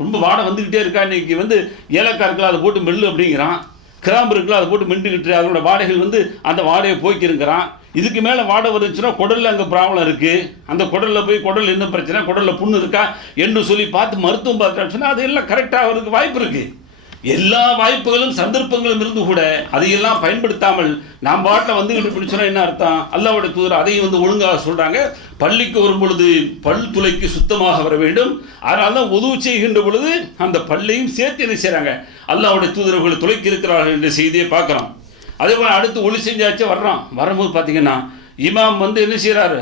ரொம்ப வாடை வந்துக்கிட்டே இருக்கா, இன்னைக்கு வந்து ஏலக்காய் இருக்குல்ல அதை போட்டு மெல்லு அப்படிங்கிறான், கிராம்பு இருக்குல்ல அதை போட்டு மெண்டுக்கிட்டு அதோட வாடைகள் வந்து அந்த வாடையை போய்க்கிருங்கிறான். இதுக்கு மேலே வாடை வந்துச்சுன்னா குடலில் அங்கே ப்ராப்ளம் இருக்குது, அந்த குடலில் போய் குடல் என்ன பிரச்சனை, குடலில் புண்ணு இருக்கா என்று சொல்லி பார்த்து மருத்துவம் பார்த்துட்டான்னு சொன்னால் அது எல்லாம் கரெக்டாக அவருக்கு வாய்ப்பு இருக்குது. எல்லா வாய்ப்புகளும் சந்தர்ப்பங்களும் இருந்து கூட அதையெல்லாம் பயன்படுத்தாமல் நாம் பாட்டில் வந்துக்கிட்டு பிடிச்சோன்னா என்ன அர்த்தம்? அல்லாஹ்வுடைய தூதர் அதையும் வந்து ஒழுங்காக சொல்கிறாங்க. பள்ளிக்கு வரும் பொழுது பல் துளைக்கு சுத்தமாக வர வேண்டும். அதனால தான் உதவு செய்கின்ற பொழுது அந்த பல்லையும் சேர்த்து என்ன செய்கிறாங்க, அல்லாஹ்வுடைய தூதர்கள் துளைக்கு இருக்கிறார்கள் என்ற செய்தியை பார்க்குறோம். அதே போல் அடுத்து ஒளி செஞ்சாச்சே வர்றான். வரும்போது பார்த்தீங்கன்னா இமாம் வந்து என்ன செய்கிறாரு,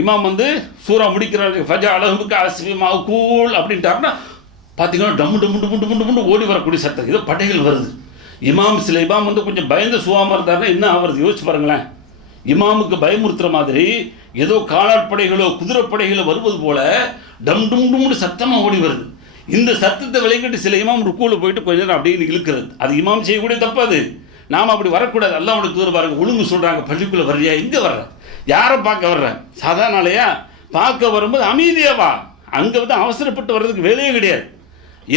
இமாம் வந்து சூறா முடிக்கிறாரு, ஃபஜா அலஹுக்கு அஸ்மிமா கூல் அப்படின்ட்டாருன்னா பார்த்தீங்கன்னா டம்மு டம்மு டம்மு டம்மு டம்மு ஓடி வரக்கூடிய சத்தம், ஏதோ படைகள் வருது. சில இமாம் வந்து கொஞ்சம் பயந்து சுவாமல் இருந்தாருன்னா என்ன ஆகிறது யோசிச்சு பாருங்களேன். இமாமுக்கு பயமுறுத்துற மாதிரி ஏதோ காலாட்படைகளோ குதிரைப்படைகளோ வருவது போல டம் டும் டும்னு சத்தமாக ஓடி வருது. இந்த சத்தத்தை விளங்கிட்டு சில இமாம் ருக்குல போயிட்டு கொஞ்ச நேரம் அப்படியே இழுக்கிறது. அது இமாம் செய்யக்கூடிய தப்பாது. நாம் அப்படி வரக்கூடாது. அல்லாஹ்வுடைய தூதர் பாருங்க ஒழுங்கு சொல்றாங்க, பள்ளிக்குள்ள வர்றியா, எங்க வர்ற, யாரை பார்க்க வர்ற, சாதாரண ஆளையா பார்க்க வரும்போது அமைதியா வா, அங்க வந்து அவசரப்பட்டு வர்றதுக்கு வேலையே கிடையாது.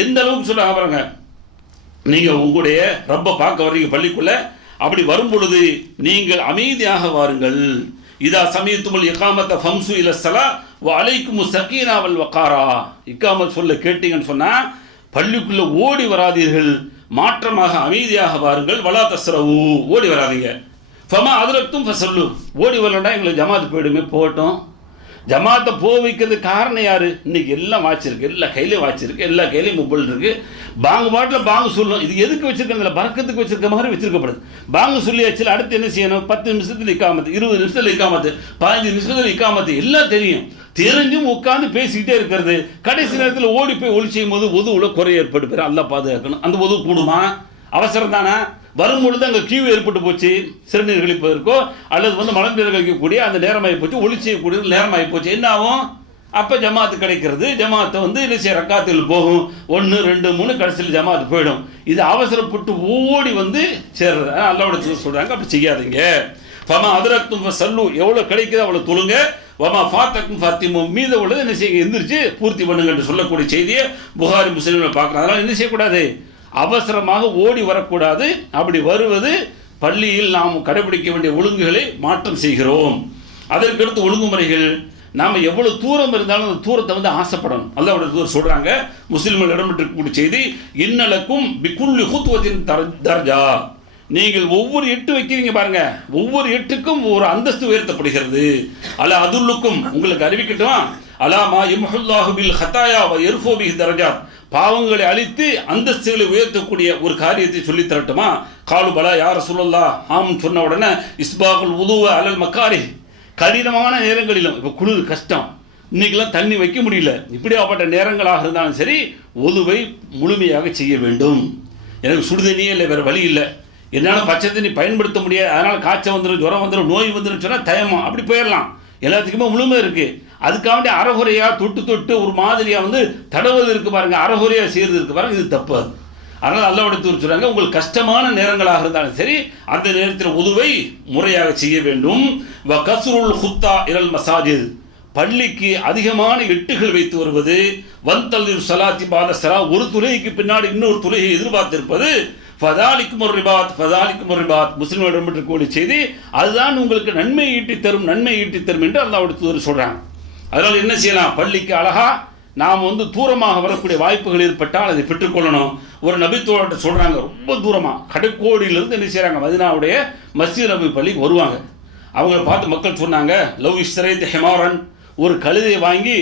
எந்த அளவுக்கு சொல்றாங்க பாருங்க, நீங்க உங்களுடைய ரப்பை பார்க்க வர்றீங்க பள்ளிக்குள்ள, அப்படி வரும் பொழுது நீங்கள் அமைதியாக வாருங்கள். இதா சமீத்துமுல் இகாமத்த ஃபம்சு இல ஸலா வ அலைக்கும் ஸகீனா வல் வகாரா. இகாமத் சொல்ல கேட்டீங்கன்னு சொன்னா பள்ளிக்குள்ள ஓடி வராதீர்கள், மாற்றமாக அமைதியாக வாருங்கள். வலா தஸ்ரவு, ஓடி வராதீங்க. ஃபமா அதுரக்தும் ஃபஸல்லு, ஓடி வரலண்டா எங்களுக்கு ஜமாத் போயிடுமே, போகட்டும். ஜமாத்தை போக வைக்கிறது காரணம் யாரு? இன்னைக்கு எல்லாம் வாட்ச் இருக்கு, எல்லா கையிலையும் வாட்ச் இருக்கு, எல்லா கையிலையும் மொபைல் இருக்கு. பாங்கு பாட்டில் பாங்கு சொல்லணும். இது எதுக்கு வச்சிருக்கிறதுல பறக்கத்துக்கு வச்சிருக்க மாதிரி வச்சிருக்கப்படுது. பாங்கு சொல்லியாச்சு, அடுத்து என்ன செய்யணும்? 10 நிமிஷத்தில் இக்காமத்து, 20 நிமிஷத்தில் இக்காமத்து, 15 நிமிஷத்தில் இக்காமத்து, எல்லாம் தெரிஞ்சும் உட்காந்து பேசிக்கிட்டே இருக்கிறது. கடைசி நேரத்தில் ஓடி போய் ஒளி செய்யும் போது ஒதுவுல குறை ஏற்பட்டு போயிடும். அல்லா பாதுகாக்கணும். அந்த ஒது கூடுமா? அவசரம் தானே. வரும்பொழுது அங்கே கியூ ஏற்பட்டு போச்சு, சிறுநீர் கழிப்பதற்கோ அல்லது வந்து மலர்நீர் கழிக்கக்கூடிய அந்த நேரமாகி போச்சு, ஒளி செய்யக்கூடிய நேரமாகி போச்சு. என்ன ஆகும்? அப்போ ஜமாத்து கிடைக்கிறது. ஜமாத்தை வந்து என்ன செய்ய, ரக்காத்தில் போகும். 1 2 3 கடைசியில் ஜமாத்து போயிடும். இது அவசரப்பட்டு ஓடி வந்து சேர்றது. அல்லாஹ்வுடைய சொல்றாங்க, அப்படி செய்யாதீங்க. ஃபமா அதரக்தும் ஃபஸல்லு, எவ்வளோ கிடைக்குதோ அவ்வளோ தொழுங்க. வமா ஃபாத்தக்கும் ஃபாத்திமு, மீத உள்ளது என்ன செய்யுங்க, எந்திரிச்சு பூர்த்தி பண்ணுங்க என்று சொல்லக்கூடிய செய்தியை புகாரி முஸ்லிமில் பார்க்குறோம். அதனால் என்ன செய்யக்கூடாது? அவசரமாக ஓடி வரக்கூடாது. அப்படி வருவது பள்ளியில் நாம் கடைபிடிக்க வேண்டிய ஒழுங்குகளை மாற்றம் செய்கிறோம். அதற்கடுத்து ஒழுங்குமுறைகள், நாம் எவ்வளவு தூரம் இருந்தாலும் அந்த தூரத்தை வந்து ஆசைப்படணும். அல்லாஹ்வுடைய தூதர் சொல்றாங்க, முஸ்லிம்கள் இடம்பெற்றிருக்கக்கூடிய செய்தி, இன்னலக்கும் பிகுல்லி ஹுத்வத்தின் தர்ஜா, நீங்கள் ஒவ்வொரு எட்டு வைக்கிறீங்க பாருங்க, ஒவ்வொரு எட்டுக்கும் ஒரு அந்தஸ்து உயர்த்தப்படுகிறது. அலா அதுல்லுக்கும், உங்களுக்கு அறிவிக்கட்டுமா, அலாமா யம்ஹுல்லாஹு பில் ஹதாயா வ யர்ஃபு பிஹி தரஜாத், பாவங்களை அழித்து அந்தஸ்துகளை உயர்த்தக்கூடிய ஒரு காரியத்தை சொல்லி தரட்டுமா? காலு பலா யா ரசூலல்லாஹ், ஆம் சொன்ன உடனே, இஸ்பாகுல் வுதுவ அலல் மக்காரி, கடினமான நேரங்களிலும், இப்போ குளிர் கஷ்டம், இன்னைக்கெல்லாம் தண்ணி வைக்க முடியல, இப்படியாப்பட்ட நேரங்களாக இருந்தாலும் சரி ஒதுவை முழுமையாக செய்ய வேண்டும். எனக்கு சுடுதண்ணியே இல்லை, வேறு வழி இல்லை, என்னால் பச்சை தண்ணி பயன்படுத்த முடியாது, அதனால் காய்ச்சல் வந்துடும், ஜுரம் வந்துடும், நோய் வந்துடும் சொன்னால் தயமா அப்படி போயிடலாம். எல்லாத்துக்குமே முழுமை இருக்குது. அதுக்காக அறகுறையாக தொட்டு ஒரு மாதிரியாக வந்து தடவது இருக்கு பாருங்க, அறகுறையாக செய்கிறது இருக்கு பாருங்க, இது தப்பு. அதனால் அல்லாஹ்வுடைய தூதர் சொல்றாங்க, உங்களுக்கு கஷ்டமான நேரங்களாக இருந்தாலும் சரி அந்த நேரத்தில் உதுவை முறையாக செய்ய வேண்டும். வ கஸ்ருல் ஹுத்தா இலல் மசாஜித், பள்ளிக்கு அதிகமான எட்டுகள் வைத்து வருவது. வந்தல்லிர் ஸலாத்தி பாத ஸலா, ஒரு தொழுகைக்கு பின்னாடி இன்னொரு தொழுகையை எதிர்பார்த்திருப்பது. ஃபதாலிக்கும் ஒரு ரிபாத், முஸ்லிம்களிடம் இருக்கக்கூடிய செய்தி, அதுதான் உங்களுக்கு நன்மை ஈட்டி தரும் என்று அல்லாஹ்வுடைய தூதர் சொல்றாங்க. அதனால் என்ன செய்யலாம்? பள்ளிக்கு அழகா நாம் வந்து தூரமாக வரக்கூடிய வாய்ப்புகள் ஏற்பட்டால் அதை பெற்றுக்கொள்ளணும். ஒரு நபித்தோட சொல்றாங்க, ரொம்ப தூரமாக கடைக்கோடியிலிருந்து என்ன செய்யறாங்க, மதீனாவுடைய மஸ்ஜித் நபி பள்ளிக்கு வருவாங்க. அவங்கள பார்த்து மக்கள் சொன்னாங்க, லவ் இஸ்ரைத் ஹிமாரன், ஒரு கழுதையை வாங்கி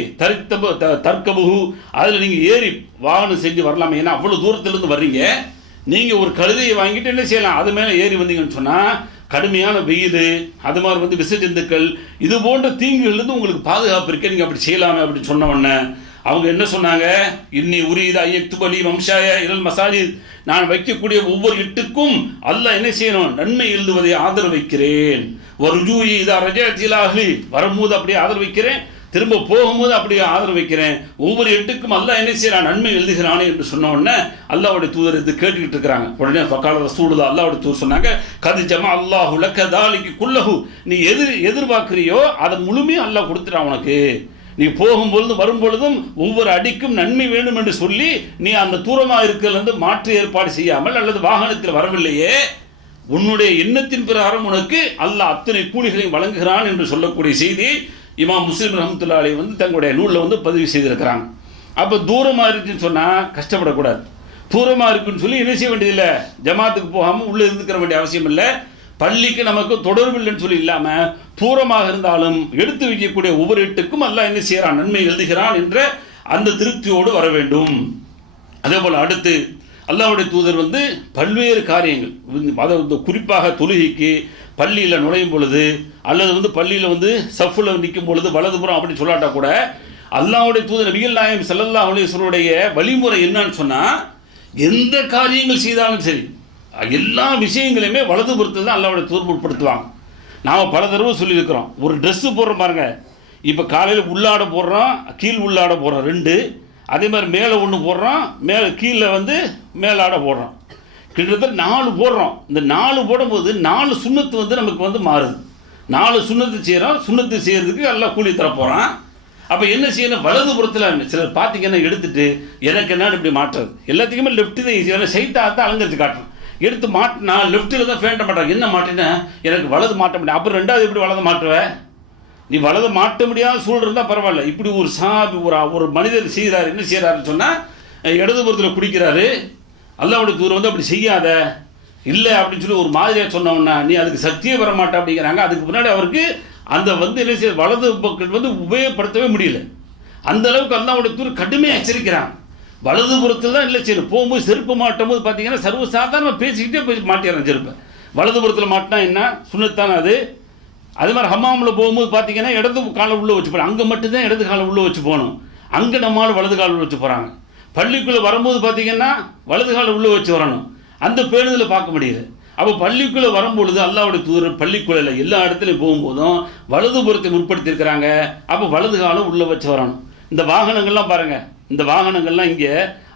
தர்கபுகு, அதில் நீங்கள் ஏறி வாகனம் செஞ்சு வரலாமே, ஏன்னா அவ்வளோ தூரத்திலிருந்து வர்றீங்க, நீங்கள் ஒரு கழுதையை வாங்கிட்டு என்ன செய்யலாம், அது மேலே ஏறி வந்தீங்கன்னு சொன்னால் கடுமையான வெயில், அது மாதிரி வந்து விசஜந்துக்கள், இது போன்ற தீங்குகள்லேருந்து உங்களுக்கு பாதுகாப்பு இருக்கு, நீங்கள் அப்படி செய்யலாமே அப்படின்னு சொன்ன உடனே அவங்க என்ன சொன்னாங்க, இன்னி உரியதா ஐயக்துபலி வம்சாய இரல் மசாஜித், நான் வைக்கக்கூடிய ஒவ்வொரு எட்டுக்கும் அல்லாஹ் என்ன செய்யணும், நன்மை எழுதுவதை ஆதரவு வைக்கிறேன். ஒரு ஜூயி இதா ரஜாத்திலாகி, வரும்போது அப்படியே ஆதரவு வைக்கிறேன், திரும்ப போகும்போது அப்படியே ஆதரவு வைக்கிறேன். ஒவ்வொரு எட்டுக்கும் அல்லாஹ் என்ன செய்யறான், நன்மை எழுதுகிறானே என்று சொன்ன உடனே அல்லாஹ்வுடைய தூதர் இது கேட்டுக்கிட்டு இருக்கிறாங்க. உடனே ஃபகால ரசூலுல்லாஹ், அல்லாஹ்வுடைய தூதர் சொன்னாங்க, கது ஜமா அல்லாஹு லக்க தாலிக்கு குல்லஹு, நீ எதிர்பார்க்கிறியோ அதை முழுமையாக அல்லாஹ் கொடுத்துட்டான் உனக்கு. நீ போகும்பொழுதும் வரும்பொழுதும் ஒவ்வொரு அடிக்கும் நன்மை வேண்டும் என்று சொல்லி நீ அந்த தூரமாக இருக்கிறது மாற்று ஏற்பாடு செய்யாமல் அல்லது வாகனத்தில் வரவில்லையே, உன்னுடைய எண்ணத்தின் பிரகாரம் உனக்கு அல்லாஹ் அத்தனை கூலிகளையும் வழங்குகிறான் என்று சொல்லக்கூடிய செய்தி இமாம் முஸ்லிம் ரஹ்மத்துல்லாஹி அலைஹி வந்து தங்களுடைய நூலில் வந்து பதிவு செய்திருக்கிறாங்க. அப்போ தூரமாக இருக்குன்னு சொன்னால் கஷ்டப்படக்கூடாது. தூரமாக இருக்குன்னு சொல்லி என்ன செய்ய வேண்டியதில்லை, ஜமாத்துக்கு போகாமல் உள்ளே இருந்துக்கிற வேண்டிய அவசியம் இல்லை. பள்ளிக்கு நமக்கு தொடர்பு இல்லைன்னு சொல்லி இல்லாமல் தூரமாக இருந்தாலும் எடுத்து வைக்கக்கூடிய ஒவ்வொரு எட்டுக்கும் அல்லாஹ் என்ன செய்கிறான், நன்மை எழுதுகிறான் என்ற அந்த திருப்தியோடு வர வேண்டும். அதே போல் அடுத்து அல்லாஹ்வுடைய தூதர் வந்து பல்வேறு காரியங்கள், அதாவது குறிப்பாக தொழுகைக்கு பள்ளியில் நுழையும் பொழுது அல்லது வந்து பள்ளியில் வந்து சஃப்ல நிற்கும் பொழுது வலதுபுறம் அப்படின்னு சொல்லாட்டா கூட அல்லாஹ்வுடைய தூதர் நபிகள் நாயகம் ஸல்லல்லாஹு அலைஹி வஸல்லுடைய வழிமுறை என்னன்னு சொன்னால், எந்த காரியங்கள் செய்தாலும் சரி எல்லா விஷயங்களையுமே வலதுபுறத்தில் தான் அல்லாஹ்வுடைய தூதர் உட்படுத்துவாங்க. நாம் பல தடவை சொல்லியிருக்கிறோம். ஒரு ட்ரெஸ்ஸு போடுறோம் பாருங்க, இப்போ காலையில் உள்ளாடை போடுறோம், கீழ் உள்ளாடை போடுறோம் 2, அதே மாதிரி மேலே ஒன்று போடுறோம், மேலே கீழே வந்து மேலாடை போடுறோம், கிட்டத்தட்ட 4 போடுறோம். இந்த 4 போடும்போது 4 சுண்ணத்து வந்து நமக்கு வந்து மாறுது. 4 சுண்ணத்து செய்கிறோம், சுண்ணத்து செய்கிறதுக்கு எல்லாம் கூலி தர போகிறான். அப்போ என்ன செய்யணும், வலதுபுறத்தில் சிலர் பார்த்தீங்கன்னா எடுத்துட்டு எனக்கு என்னன்னு இப்படி மாட்டுறது, எல்லாத்துக்குமே லெஃப்ட்டு தான் ஈஸியாக சைத்தாத்தான் அலங்கரித்து காட்டுறோம். எடுத்து மாட்டினா லெஃப்ட்டில் தான் ஃபேண்ட்டை மாட்டாங்க. என்ன மாட்டினா எனக்கு வலது மாட்ட முடியும், அப்புறம் 2வது எப்படி வலது மாட்டுவேன், நீ வலது மாட்ட முடியாத சூழல் இருந்தால் பரவாயில்ல. இப்படி ஒரு ஒரு மனிதர் செய்கிறார், என்ன செய்கிறாருன்னு சொன்னால் இடதுபுறத்தில் குடிக்கிறாரு, அல்லாஹ்வுடைய தூதர் வந்து அப்படி செய்யாத இல்லை அப்படின்னு சொல்லி ஒரு மாதிரியாக சொன்னோம்னா நீ அதுக்கு சக்தியே வர மாட்டே அப்படிங்கிறாங்க. அதுக்கு முன்னாடி அவருக்கு அந்த வந்து என்ன செய்ய வலது பக்கம் வந்து உபயோகப்படுத்தவே முடியல. அந்த அளவுக்கு அல்லாஹ்வுடைய தூதர் கடுமையாக எச்சரிக்கிறாங்க. வலதுபுறத்தில் தான் இல்லை செய்யணும். போகும்போது செருப்பு மாட்டும் போது பார்த்தீங்கன்னா சர்வசாதாரணமாக பேசிக்கிட்டே போய் மாட்டிடுறேன் செருப்பை. வலதுபுறத்தில் மாட்டினா என்ன சுண்ணத்தான அது. அதே மாதிரி ஹம்மாமில் போகும்போது பார்த்தீங்கன்னா இடது காலை உள்ளே வச்சு போகணும், அங்கே மட்டும்தான் இடது காலை உள்ளே வச்சு போகணும், அங்கே நம்மளால் வலது காலை வச்சு போகிறாங்க. பள்ளிக்குள்ளே வரும்போது பார்த்தீங்கன்னா வலது காலை உள்ளே வச்சு வரணும், அந்த பேணுதலை பார்க்க முடியுது. அப்போ பள்ளிக்குள்ளே வரும்பொழுது அல்லாஹ்வுடைய தூதர் பள்ளிக்குள்ளே எல்லா இடத்துலையும் போகும்போதும் வலதுபுறத்தை முற்படுத்தியிருக்கிறாங்க. அப்போ வலது காலம் உள்ளே வச்சு வரணும். இந்த வாகனங்கள்லாம் பாருங்கள், இந்த வாகனங்கள்லாம் இங்கே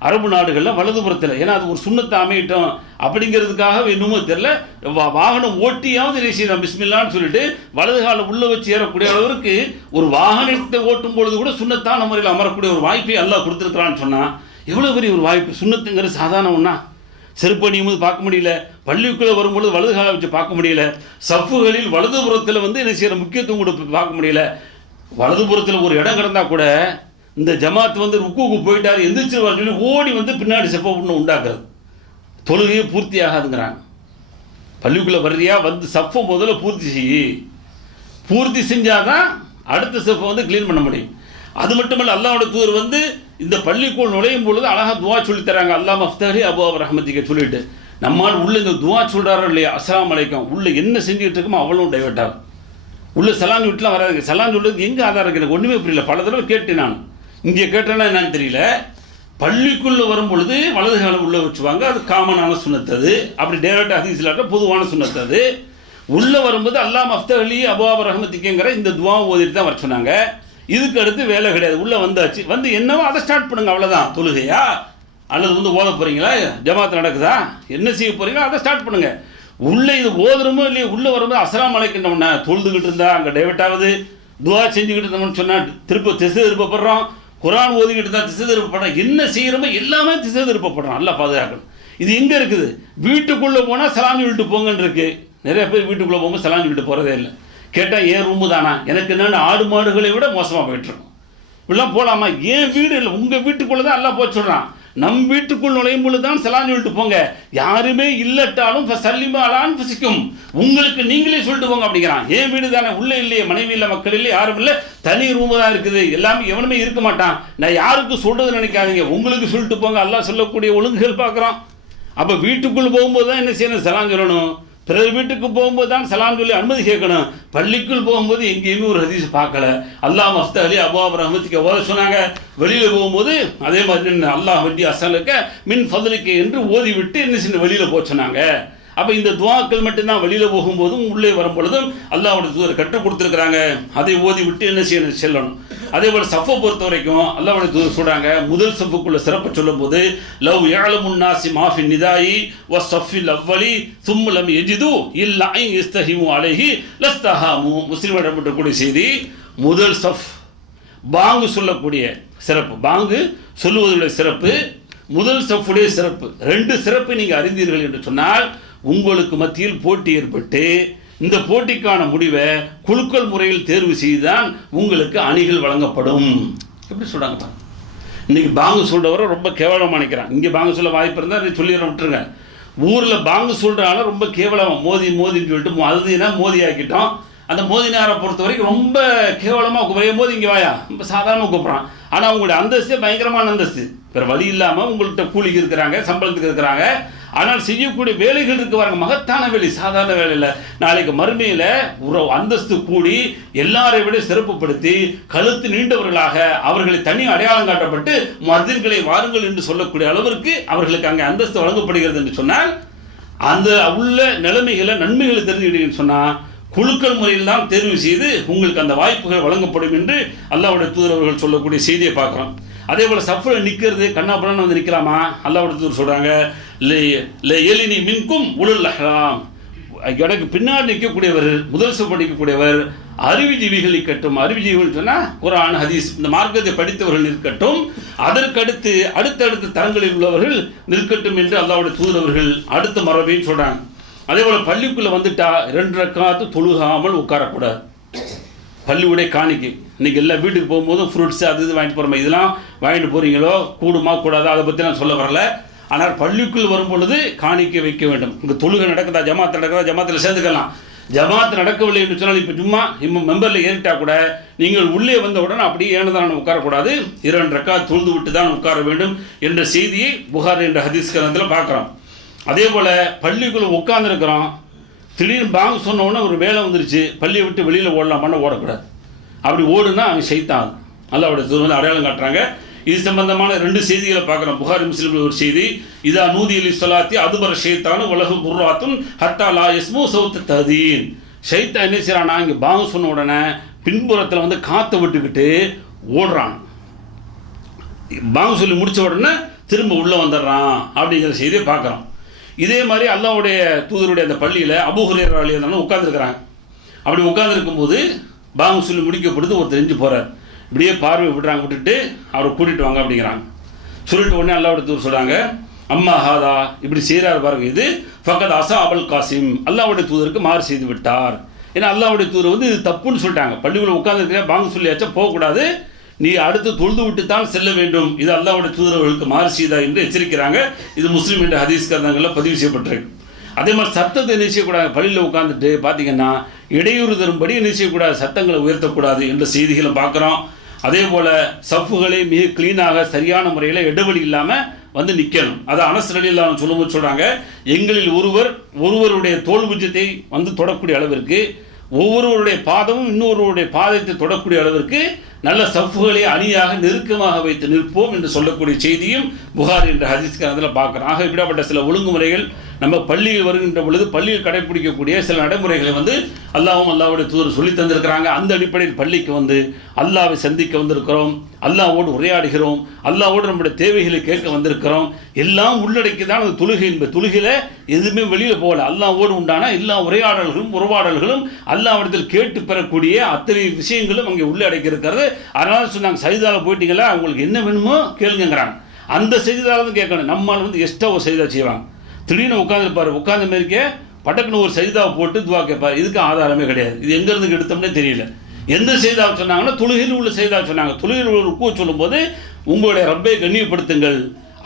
அரபு நாடுகளில் வலதுபுறத்தில், ஏன்னா அது ஒரு சுண்ணத்தை அமையிட்டோம் அப்படிங்கிறதுக்காக என்னமோ தெரியல, வாகனம் ஓட்டியாவது செய்யணும் பிஸ்மில்லான்னு சொல்லிட்டு வலது காலம் உள்ளே வச்சு ஏறக்கூடிய அளவுக்கு ஒரு வாகனத்தை ஓட்டும் பொழுது கூட சுண்ணத்தான முறையில் அமரக்கூடிய ஒரு வாய்ப்பை அல்லாஹ் கொடுத்துருக்குறான்னு சொன்னால் எவ்வளோ பெரிய ஒரு வாய்ப்பு. சுண்ணத்துங்கிறது சாதாரண ஒன்றா, செருப்பணியும் போது பார்க்க முடியல, பள்ளிக்குள்ளே வரும்பொழுது வலது காலை வச்சு பார்க்க முடியல, சஃப்புகளில் வலதுபுறத்தில் வந்து என்ன செய்கிற முக்கியத்துவம் கொடுத்து பார்க்க முடியல. வலதுபுறத்தில் ஒரு இடம் கிடந்தால் கூட இந்த ஜமாத் வந்து ருக்குக்கு போயிட்டார் எந்திரிச்சிருவார் சொல்லி ஓடி வந்து பின்னாடி செப்ப ஒன்று உண்டாக்குறது, தொழுகையே பூர்த்தி ஆகாதுங்கிறாங்க. பள்ளிக்குள்ளே வர்றியா வந்து சஃப்பை முதல்ல பூர்த்தி செஞ்சாதான் அடுத்த செப்பை வந்து கிளீன் பண்ண முடியும். அது மட்டுமல்ல அல்லாஹ்வுடைய தூதர் வந்து இந்த பள்ளிக்குள் நுழையும் பொழுது அழகாக துவா சொல்லி தராங்க. அல்லாஹ் மஃப்தஹி அபுவாப ரஹ்மத்திக்க சொல்லிட்டு நம்மால் உள்ள இந்த துவா சொல்கிறாரோ இல்லையா, அஸ்ஸலாமு அலைக்கும், உள்ள என்ன செஞ்சுக்கிட்டு இருக்கோமோ அவ்வளவும் டைவர்ட் ஆகும். உள்ள சலான் வீட்டுலாம் வராதுங்க. சலான் சொல்றதுக்கு எங்கே ஆதாரம் இருக்குது எனக்கு ஒன்றுமே புரியல. பல தடவை கேட்டேன் நான், இங்கே கேட்டேன்னா என்னன்னு தெரியல. பள்ளிக்குள்ளே வரும் பொழுது வலது காலம் உள்ளே வச்சுவாங்க, அது காமனான சுண்ணத்தது. அப்படி டேரக்டாக ஹதீஸ்லாட்ட பொதுவான சுண்ணத்தது. உள்ளே வரும்போது அல்லாஹ் மஃப்தஹி அபுவாப ரஹ்மத்திக்கங்கிற இந்த துவா ஓதிட்டு தான் வர சொன்னாங்க. இதுக்கு அடுத்து வேலை கிடையாது. உள்ளே வந்தாச்சு, வந்து என்னவோ அதை ஸ்டார்ட் பண்ணுங்க, அவ்வளோதான். தொழுகையா அல்லது வந்து ஓத போகிறீங்களா, ஜமாத் நடக்குதா, என்ன செய்ய போகிறீங்களோ அதை ஸ்டார்ட் பண்ணுங்க. உள்ளே இது ஓதுறமோ இல்லையோ உள்ளே வரும்போது அஸ்ஸலாமு அலைக்கும்னா தொழுதுகிட்டு இருந்தா அங்கே டைவர்ட் ஆகுது. துவா செஞ்சுக்கிட்டு இருந்தோம்னு சொன்னால் திசை திருப்பப்படுறோம். குரான் ஓதிக்கிட்டு தான் திசை திருப்பப்படுறோம். என்ன செய்கிறோமோ எல்லாமே திசை திருப்பப்படுறோம். நல்லா பாதுகாக்கணும். இது எங்கே இருக்குது, வீட்டுக்குள்ளே போனால் சலான் சொல்லிட்டு போங்கன்னு இருக்கு. நிறைய பேர் வீட்டுக்குள்ளே போகும்போது சலான் சொல்லிட்டு போகிறதே இல்லை. கேட்டால் ஏன் ரூமு தானா, எனக்கு என்னென்ன ஆடு மாடுகளை விட மோசமாக போயிட்டுருக்கும். இப்படிலாம் போகலாமா, ஏன் வீடு இல்லை உங்கள் வீட்டுக்குள்ளே தான் எல்லாம் போய் சொல்கிறான். நம் வீட்டுக்குள் நுழையும் பொழுது தான் சலான் சொல்லிட்டு போங்க, யாருமே இல்லட்டாலும் சல்லிமா அலான்னு பசிக்கும், உங்களுக்கு நீங்களே சொல்லிட்டு போங்க அப்படிங்கிறான். ஏன் வீடு தானே, உள்ளே இல்லையே, மனைவி இல்லை, மக்கள் இல்லை, யாரும் இல்லை, தனி ரூமு தான் இருக்குது, எல்லாமே எவனுமே இருக்க மாட்டான். நான் யாருக்கு சொல்றது நினைக்காதீங்க, உங்களுக்கு சொல்லிட்டு போங்க. அல்லாஹ் சொல்லக்கூடிய ஒழுங்குகள் பார்க்குறோம். அப்போ வீட்டுக்குள் போகும்போது தான் என்ன செய்யணும், சலான் சொல்லணும். பிறகு வீட்டுக்கு போகும்போது தான் சலாம் சொல்லி அனுமதி கேட்கணும். பள்ளிக்குள் போகும்போது எங்கேயுமே ஒரு ஹதீஸ் பார்க்கல. அல்லாஹ் மஃப்தஹி அபுவாப ரஹ்மத்திக்க ஓத சொன்னாங்க. வெளியில் போகும்போது அதே மாதிரி அல்லாஹ் வட்டி அசலுக்க மின் ஃபதுலிக்க என்று ஓதி விட்டு என்ன செய்ய வெளியில் போக சொன்னாங்க. அப்போ இந்த துவாக்கள் மட்டும்தான் வெளியில் போகும்போதும் உள்ளே வரும்பொழுதும் அல்லாஹ்வுடைய தூதர் கற்றுக் கொடுத்துருக்குறாங்க. அதை ஓதி விட்டு என்ன செய்யணும், செல்லணும். அதே போல் சஃபை பொறுத்த வரைக்கும் அல்லாஹ்வுடைய தூதர் சொல்கிறாங்க, முதல் சஃப்புக்குள்ள சிறப்பு சொல்லும் போது லவ் யஅலமுன் நாஸி மா ஃபி நிதாயி வ ஸஃபில் அவ்வலி சும்ம லம் யஜிது இல்லா அன் யஸ்தஹிமு அலைஹி லஸ்தஹாமு. முஸ்லிம் இடம்பெற்றக்கூடிய செய்தி. முதல் சஃப் பாங்கு சொல்லக்கூடிய சிறப்பு, பாங்கு சொல்லுவதுடைய சிறப்பு, முதல் சஃப்புடைய சிறப்பு, 2 சிறப்பை நீங்கள் அறிந்தீர்கள் என்று சொன்னால் உங்களுக்கு மத்தியில் போட்டி ஏற்பட்டு இந்த போட்டிக்கான முடிவை குலுக்கல் முறையில் தேர்வு செய்துதான் உங்களுக்கு அணிகள் வழங்கப்படும். எப்படி சொல்கிறாங்க. இன்னைக்கு பாங்கு சொல்கிறவரை ரொம்ப கேவலமாக நினைக்கிறான். இங்கே பாங்கு சொல்ல வாய்ப்பு இருந்தால் அதை சொல்லிடுற விட்டுருங்க. ஊரில் பாங்கு சொல்கிறால ரொம்ப கேவலமாக மோதின்னு சொல்லிட்டு அதுனா மோதி ஆக்கிட்டோம். அந்த மோதினாரை பொறுத்த வரைக்கும் ரொம்ப கேவலமாக மோதி இங்கே வாயா ரொம்ப சாதாரணமாக கூப்பிட்றான். ஆனால் உங்களுடைய அந்தஸ்தே பயங்கரமான அந்தஸ்து. வேறு வழி இல்லாமல் உங்கள்கிட்ட கூலிக்கு இருக்கிறாங்க, சம்பளத்துக்கு இருக்கிறாங்க. ஆனால் செய்யக்கூடிய வேலைகள் இருக்கு பாருங்க, மகத்தான வேலை, சாதாரண வேலை இல்லை. நாளைக்கு மறுமையில் ஒரு அந்தஸ்து கூடி எல்லாரை விட சிறப்புப்படுத்தி கழுத்து நீண்டவர்களாக அவர்களை தனி அடையாளம் காட்டப்பட்டு மர்தின்களை வாருங்கள் என்று சொல்லக்கூடிய அளவிற்கு அவர்களுக்கு அங்கே அந்தஸ்து வழங்கப்படுகிறது என்று சொன்னால் அந்த உள்ள நிலைமைகளை நன்மைகளை தெரிஞ்சுக்கிட்டீங்கன்னு சொன்னால் குழுக்கள் முறையில் தான் தேர்வு செய்து உங்களுக்கு அந்த வாய்ப்புகள் வழங்கப்படும் என்று அல்லாஹ்வுடைய தூதர் அவர்கள் சொல்லக்கூடிய செய்தியை பார்க்குறோம். அதே போல் சஃபில் நிற்கிறது கண்ணாபுரன்னு வந்து நிற்கலாமா? அல்லாஹ்வுடைய தூதர் சொல்கிறாங்க, எலினி மின்கும் உலுல் அஹ்லாம், எனக்கு பின்னாடி நிற்கக்கூடியவர், முதல் சஃபில் நிற்கக்கூடியவர் அறிவுஜீவிகள் இருக்கட்டும். அறிவுஜீவிகள் சொன்னால் குர்ஆன் ஹதீஸ் இந்த மார்க்கத்தை படித்தவர்கள் நிற்கட்டும், அதற்கடுத்து அடுத்தடுத்த தரங்களில் உள்ளவர்கள் நிற்கட்டும் என்று அல்லாஹ்வுடைய தூதர் அவர்கள் அடுத்த மரபையும் சொல்கிறாங்க. அதே போல் பள்ளிக்குள்ளே வந்துட்டா 2 ரக்காத்து தொழுகாமல் உட்காரக்கூடாது. பள்ளியுடைய காணிக்கை இன்றைக்கி எல்லா வீட்டுக்கு போகும்போதும் ஃப்ரூட்ஸு அது இது வாங்கிட்டு போகிறோம். இதெல்லாம் வாங்கிட்டு போகிறீங்களோ கூடுமா கூடாதா அதை பற்றி நான் சொல்ல வரல. ஆனால் பள்ளிக்குள் வரும் பொழுது காணிக்கை வைக்க வேண்டும். இங்கே தொழுகை நடக்குதா, ஜமாத் நடக்குதா, ஜமாத்தில் சேர்ந்துக்கலாம். ஜமாத் நடக்கவில்லை என்று சொன்னால் இப்போ சும்மா மெம்பரில் ஏறிட்டா கூட நீங்கள் உள்ளே வந்த உடனே அப்படியே ஏனதான் உட்காரக்கூடாது, 2 ரக்காத் தொழுது விட்டு தான் உட்கார வேண்டும் என்ற செய்தியை புகார் என்ற ஹதீஸ் கிரந்தத்தில் பார்க்குறோம். அதே போல் பள்ளிக்குள்ளே உட்காந்துருக்கிறோம், திடீர்னு பாங்கு சொன்ன உடனே ஒரு வேலை வந்துருச்சு, பள்ளியை விட்டு வெளியில் ஓடலாமான்னு ஓடக்கூடாது. அப்படி ஓடுனா அவன் ஷைத்தான். அல்லாஹ்வுடைய தூதர் வந்து அடையாளம் காட்டுறாங்க. இது சம்பந்தமான 2 செய்திகளை பார்க்குறோம். புகாரி முஸ்லிமில் ஒரு செய்தி, இதா நூதி அலி சொல்லாத்தி அதுபர ஷைத்தானு உலகு குர்ராத்துன் ஹத்தா லா யஸ்மு சௌத் ததீன். ஷைத்தான் என்ன செய்யறானா, இங்கே பாங்கு சொன்ன உடனே பின்புறத்தில் வந்து காற்றை விட்டுக்கிட்டு ஓடுறான். பாங்கு சொல்லி முடித்த உடனே திரும்ப உள்ளே வந்துடுறான் அப்படிங்கிற செய்தியை பார்க்குறோம். இதே மாதிரி அல்லாஹ்வுடைய தூதருடைய அந்த பள்ளியில் அபூ ஹுரைரா ரலியல்லாஹு அன்ஹு உட்காந்துருக்கிறாங்க. அப்படி உட்காந்துருக்கும்போது பாங்கு சொல்லி முடிக்கப்படுது, ஒருத்தர் எரிஞ்சு போகிறார். இப்படியே பார்வை விடுறாங்க, விட்டுட்டு அவரை கூட்டிகிட்டு வாங்க அப்படிங்கிறாங்க. சொல்லிட்டு உடனே அல்லாஹ்வுடைய தூதர் சொல்கிறாங்க, அம்மா ஹாதா, இப்படி செய்கிறார் பாருங்க, இது ஃபக்கத் அசா அபுல் காசிம், அல்லாஹ்வுடைய தூதருக்கு மாறு செய்து விட்டார். ஏன்னா அல்லாஹ்வுடைய தூதர் வந்து இது தப்புன்னு சொல்லிட்டாங்க. பள்ளிக்குள்ள உட்காந்துருக்கிற பாங்கு சொல்லியாச்சா போகக்கூடாது, நீ அடுத்து தொழுது விட்டு தான் செல்ல வேண்டும், இது அல்லாஹ்வுடைய தூதர்களுக்கு மாறு செய்தா என்று எச்சரிக்கிறாங்க. இது முஸ்லீம் என்ற ஹதீஸ் கிரந்தங்களில் பதிவு செய்யப்பட்டிருக்கு. அதே மாதிரி சத்தத்தை என்ன செய்யக்கூடாது, பள்ளியில் உட்காந்துட்டு பார்த்தீங்கன்னா இடையூறு தரும்படி என்ன செய்யக்கூடாது, சத்தங்களை உயர்த்தக்கூடாது என்ற செய்திகளை பார்க்குறோம். அதே போல் சஃப்புகளை மிக கிளீனாக சரியான முறையில் இடைவெளி இல்லாமல் வந்து நிற்கணும். அதை அனஸ் ரலியல்லாஹு அன்ஹு சொல்லும்போது சொல்கிறாங்க, எங்களில் ஒருவருடைய தோல் புஜத்தை வந்து தொடக்கூடிய அளவிற்கு, ஒவ்வொருவருடைய பாதமும் இன்னொருவருடைய பாதத்தை தொடக்கூடிய அளவிற்கு நல்ல சஃப்புகளை அணியாக நெருக்கமாக வைத்து நிற்போம் என்று சொல்லக்கூடிய செய்தியும் புகார் என்ற ஹதீஸ் கிரந்தத்தில் பார்க்குறோம். ஆக இப்படிப்பட்ட சில ஒழுங்குமுறைகள் நம்ம பள்ளியில் வருகின்ற பொழுது பள்ளியில் கடைபிடிக்கக்கூடிய சில நடைமுறைகளை வந்து அல்லாஹ்வுடைய தூதர் சொல்லி தந்திருக்கிறாங்க. அந்த அடிப்படையில் பள்ளிக்கு வந்து அல்லாஹ்வை சந்திக்க வந்திருக்கிறோம், அல்லாஹ்வோடு உரையாடுகிறோம், அல்லாஹ்வோடு நம்முடைய தேவைகளை கேட்க வந்திருக்கிறோம். எல்லாம் உள்ளடக்கி தான் அந்த தொழுகை என்பது. தொழுகையில் எதுவுமே வெளியில் போகல, அல்லாஹ்வோடு உண்டான எல்லா உரையாடல்களும் அல்லாஹ்விடத்தில் கேட்டு பெறக்கூடிய அத்தனை விஷயங்களும் அங்கே உள்ளடக்கி இருக்கிறது. அதனால சொன்னாங்க, சஜிதாவில் போயிட்டீங்களா, உங்களுக்கு என்ன வேணுமோ கேளுங்கிறாங்க. அந்த சஜிதாவில் தான் கேட்கணும். நம்மால் வந்து எக்ஸ்ட்ரா ஒரு சஜிதா செய்வாங்க. திடீர்னு உட்காந்துருப்பாரு, உட்காந்த மாதிரிக்கே பட்டக்குன்னு ஒரு சஜிதாவை போட்டு துவா கேட்பார். இதுக்கு ஆதாரமே கிடையாது. இது எங்கேருந்து எடுத்தோம்னே தெரியல. எந்த செய்தாவை சொன்னாங்கன்னா தொழுகையில் உள்ள செய்தாவை சொன்னாங்க. தொழுகையில் உள்ள ருக்குவை சொல்லும்போது உங்களுடைய ரப்பை கண்ணியப்படுத்துங்கள்.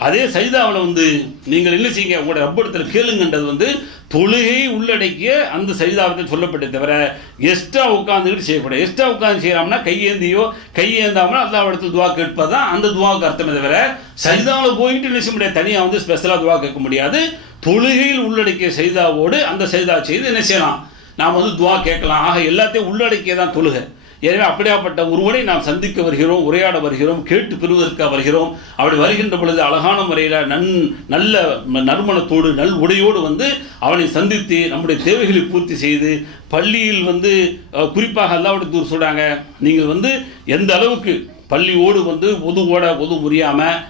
அதே சஜிதாவில் வந்து நீங்கள் என்ன செய்யுங்க, உங்களுடைய ரப்படத்தில் கேளுங்கன்றது வந்து தொழுகையை உள்ளடக்கிய அந்த சஜிதாவத்தை சொல்லப்பட்ட தவிர எக்ஸ்ட்ரா உட்காந்துக்கிட்டு செய்யக்கூடாது. எக்ஸ்ட்ரா உட்காந்து செய்யலாம்னா கையேந்தாமல் அல்லாஹ்விடத்தில் துவா கேட்பது தான் அந்த துவாவுக்கு அர்த்தமே தவிர சஜிதாவில் போயிட்டு என்ன செய்ய முடியாது, தனியாக வந்து ஸ்பெஷலாக துவா கேட்க முடியாது. தொழுகையில் உள்ளடக்கிய சஜிதாவோடு அந்த சஜிதா செய்து என்ன செய்யலாம், நாம் வந்து துவா கேட்கலாம். ஆக எல்லாத்தையும் உள்ளடக்கிய தான் தொழுகை. எனவே அப்படியாப்பட்ட ஒருவனை நாம் சந்திக்க வருகிறோம், உரையாட வருகிறோம், கேட்டு பெறுவதற்காக வருகிறோம். அப்படி வருகின்ற பொழுது அழகான முறையில் நல்ல நறுமணத்தோடு நல் உடையோடு வந்து அவனை சந்தித்து நம்முடைய தேவைகளை பூர்த்தி செய்து பள்ளியில் வந்து குறிப்பாக அல்லாஹ்வுடைய தூதர் சொல்கிறாங்க, நீங்கள் வந்து எந்த அளவுக்கு பள்ளியோடு வந்து ஒது முறியாமல்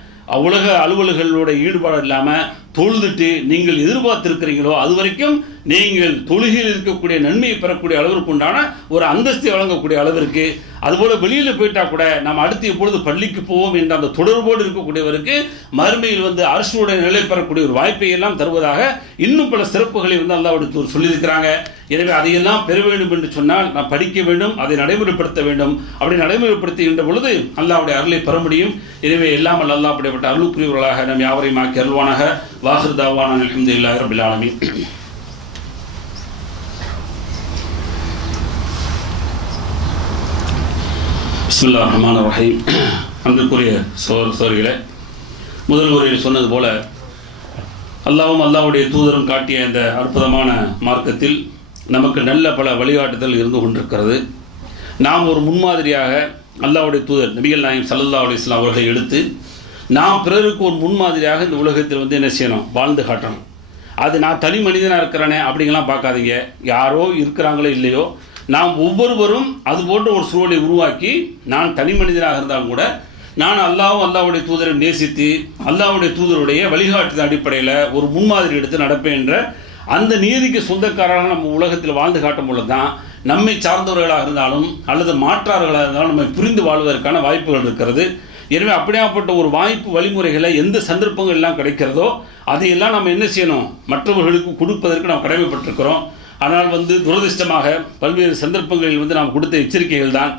உலக அலுவல்களோட ஈடுபாடு இல்லாமல் தொழுதுட்டு நீங்கள் எதிர்பார்த்திருக்கிறீங்களோ அது வரைக்கும் நீங்கள் தொழுகையில் இருக்கக்கூடிய நன்மையை பெறக்கூடிய அளவிற்கு உண்டான ஒரு அந்தஸ்தை வழங்கக்கூடிய அளவிற்கு, அதுபோல் வெளியில் போயிட்டா கூட நாம் அடுத்து எப்பொழுது பள்ளிக்கு போவோம் என்ற அந்த தொடர்போடு இருக்கக்கூடியவருக்கு மறுமையில் வந்து அரசுடைய நிலை பெறக்கூடிய ஒரு வாய்ப்பை எல்லாம் தருவதாக இன்னும் பல சிறப்புகளை வந்து அல்லாஹ்வுடைய சொல்லியிருக்கிறாங்க. எனவே அதையெல்லாம் பெற வேண்டும் என்று சொன்னால் நாம் படிக்க வேண்டும், அதை நடைமுறைப்படுத்த வேண்டும். அப்படி நடைமுறைப்படுத்துகின்ற பொழுது அல்லாஹ்வுடைய அருளை பெற முடியும். எனவே எல்லாம் அல்லாஹ் அப்படிப்பட்ட அருளுக்குரியவர்களாக நம் யாவரையும் ஆக்கி அருள்வானாக. வாஹிர் தாவானா அல்ஹம்துலில்லாஹி ரப்பில் ஆலமீன். பிஸ்மில்லாஹிர் ரஹ்மானிர் ரஹீம். அன்பிற்குரிய சோதரிகளே, முதல் உரையில் சொன்னது போல அல்லாஹ்வும் அல்லாஹ்வுடைய தூதரும் காட்டிய இந்த அற்புதமான மார்க்கத்தில் நமக்கு நல்ல பல வழிகாட்டுதல் இருந்து கொண்டிருக்கிறது. நாம் ஒரு முன்மாதிரியாக அல்லாஹ்வுடைய தூதர் நபிகள் நாயகம் ஸல்லல்லாஹு அலைஹி வஸல்லம் அவர்களை எடுத்து நாம் பிறருக்கு ஒரு முன்மாதிரியாக இந்த உலகத்தில் வந்து என்ன செய்யணும், வாழ்ந்து காட்டணும். அது நான் தனி மனிதனாக இருக்கிறேனே அப்படிங்கலாம் பார்க்காதீங்க. யாரோ இருக்கிறாங்களோ இல்லையோ, நாம் ஒவ்வொருவரும் அது போன்ற ஒரு சூழலை உருவாக்கி, நான் தனி மனிதனாக இருந்தாலும் கூட நான் அல்லாஹ்வுடைய தூதரை நேசித்து அல்லாஹ்வுடைய தூதருடைய வழிகாட்டுதல் அடிப்படையில் ஒரு முன்மாதிரி எடுத்து நடப்பேன் என்ற அந்த நீதிக்கு சொந்தக்காரராக நம்ம உலகத்தில் வாழ்ந்து காட்டும் பொழுது தான் நம்மை சார்ந்தவர்களாக இருந்தாலும் அல்லது மாற்றார்களாக இருந்தாலும் நம்மை புரிந்து வாழ்வதற்கான வாய்ப்புகள் இருக்கிறது. எனவே அப்படியாப்பட்ட ஒரு வாய்ப்பு வழிமுறைகளை எந்த சந்தர்ப்பங்கள் எல்லாம் கிடைக்கிறதோ அதையெல்லாம் நம்ம என்ன செய்யணும், மற்றவர்களுக்கு கொடுப்பதற்கு நாம் கடமைப்பட்டிருக்கிறோம். ஆனால் துரதிர்ஷ்டமாக பல்வேறு சந்தர்ப்பங்களில் நாம் கொடுத்த எச்சரிக்கைகள் தான்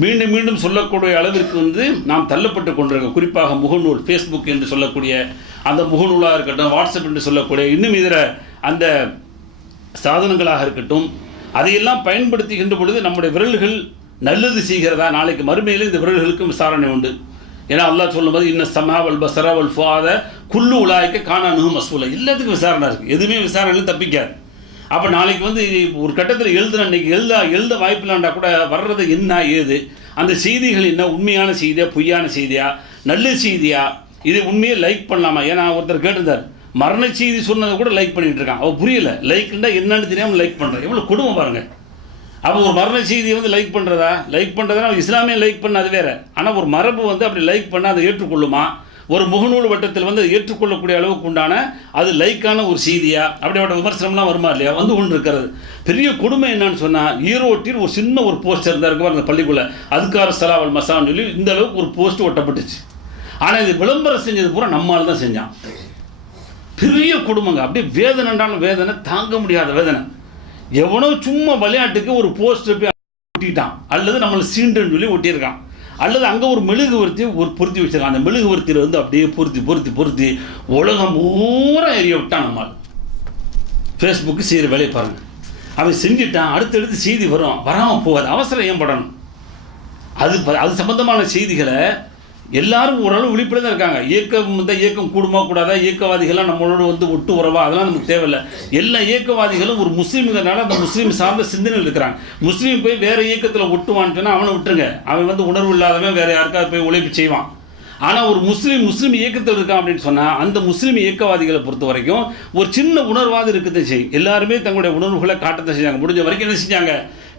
மீண்டும் மீண்டும் சொல்லக்கூடிய அளவிற்கு நாம் தள்ளப்பட்டு கொண்டிருக்கோம். குறிப்பாக முகநூல், ஃபேஸ்புக் என்று சொல்லக்கூடிய அந்த முகநூலாக இருக்கட்டும், வாட்ஸ்அப் என்று சொல்லக்கூடிய இன்னும் இதர அந்த சாதனங்களாக இருக்கட்டும், அதையெல்லாம் பயன்படுத்துகின்ற பொழுது நம்முடைய விரல்கள் நல்லது செய்கிறதா, நாளைக்கு மறுமையில் இந்த விரல்களுக்கும் விசாரணை உண்டு. ஏன்னா அல்லாஹ் சொல்லும்போது இன்ன சமா வல் பசரா வல் ஃபுஆத குல்லு உலாய்க்க கானானு மஸ்ஊலா, எல்லாத்துக்கும் விசாரணை இருக்குது, எதுவுமே விசாரணையில் தப்பிக்காது. அப்போ நாளைக்கு ஒரு கட்டத்தில் அன்றைக்கி எழுத வாய்ப்பில்லாண்டா கூட வர்றது என்ன ஏது, அந்த செய்திகள் என்ன, உண்மையான செய்தியா பொய்யான செய்தியா நல்ல செய்தியா, இது உண்மையை லைக் பண்ணலாமா? ஏன்னா ஒருத்தர் கேட்டிருந்தார், மரண செய்தி சொன்னதை கூட லைக் பண்ணிகிட்டு இருக்கான். அவள் புரியல, லைக்குண்டா என்னன்னு தெரியாமல் லைக் பண்ணுறேன். எவ்வளோ கொடுமை பாருங்கள். அப்போ ஒரு மரண செய்தியை லைக் பண்ணுறதா இஸ்லாமிய லைக் பண்ண அது வேறு. ஆனால் ஒரு மரபு அப்படி லைக் பண்ணால் அதை ஏற்றுக்கொள்ளுமா? ஒரு முகநூல் வட்டத்தில் அதை ஏற்றுக்கொள்ளக்கூடிய அளவுக்கு உண்டான அது லைக்கான ஒரு செய்தியா? அப்படிப்பட்ட விமர்சனம்லாம் வருமா இல்லையா? கொண்டு இருக்கிறது. பெரிய கொடுமை என்னன்னு சொன்னால், ஈரோட்டில் ஒரு சின்ன ஒரு போஸ்டர் இருந்தால் இருக்கு அந்த பள்ளிக்குள்ளே, அதுக்கார சலாவல் மசான்னு சொல்லி இந்த அளவுக்கு ஒரு போஸ்ட் ஒட்டப்பட்டுச்சு. ஆனால் இது விளம்பரம் செஞ்சது பூரா நம்மால் தான் செஞ்சான். பெரிய குடும்பங்க, அப்படியே வேதனைன்றாலும் வேதனை, தாங்க முடியாத வேதனை. எவனோ சும்மா விளையாட்டுக்கு ஒரு போஸ்டர் போய் ஒட்டிட்டான், அல்லது நம்மளை சீண்டுன்னு சொல்லி ஒட்டியிருக்கான், அல்லது அங்கே ஒரு மெழுகுவர்த்தி பொருத்தி வச்சிருக்கான். அந்த மெழுகுவர்த்தியில் அப்படியே பொருத்தி உலகம் பூரா எரிய விட்டான். நம்மால் ஃபேஸ்புக்கு செய்கிற வேலையை பாருங்கள். அவன் செஞ்சுட்டான், அடுத்தடுத்து செய்தி வராமல் போகாது, அவசரம் ஏன் படணும்? அது சம்பந்தமான செய்திகளை எல்லாரும் ஓரளவு விழிப்புடன் இருக்காங்க. இயக்கம் கூடுமா கூடாதா, இயக்கவாதிகள்லாம் நம்மளோட ஒட்டு உறவா, அதெல்லாம் நமக்கு தேவையில்லை. எல்லா இயக்கவாதிகளும் ஒரு முஸ்லீம்கிறனால அந்த முஸ்லீம் சார்ந்த சிந்தனைகள் இருக்கிறாங்க. முஸ்லீம் போய் வேற இயக்கத்தில் ஒட்டுவான்னு சொன்னால் அவனை விட்டுருங்க, அவன் உணர்வு இல்லாதவன் வேற யாருக்காவது போய் உழைப்பு செய்வான். ஆனால் ஒரு முஸ்லீம் இயக்கத்தில் இருக்கான் அப்படின்னு சொன்னால் அந்த முஸ்லீம் இயக்கவாதிகளை பொறுத்த வரைக்கும் ஒரு சின்ன உணர்வாது இருக்கத்தான் செய்யும். எல்லாருமே தங்களுடைய உணர்வுகளை காட்டத்தான் செஞ்சாங்க. முடிஞ்ச வரைக்கும் என்ன செஞ்சாங்க,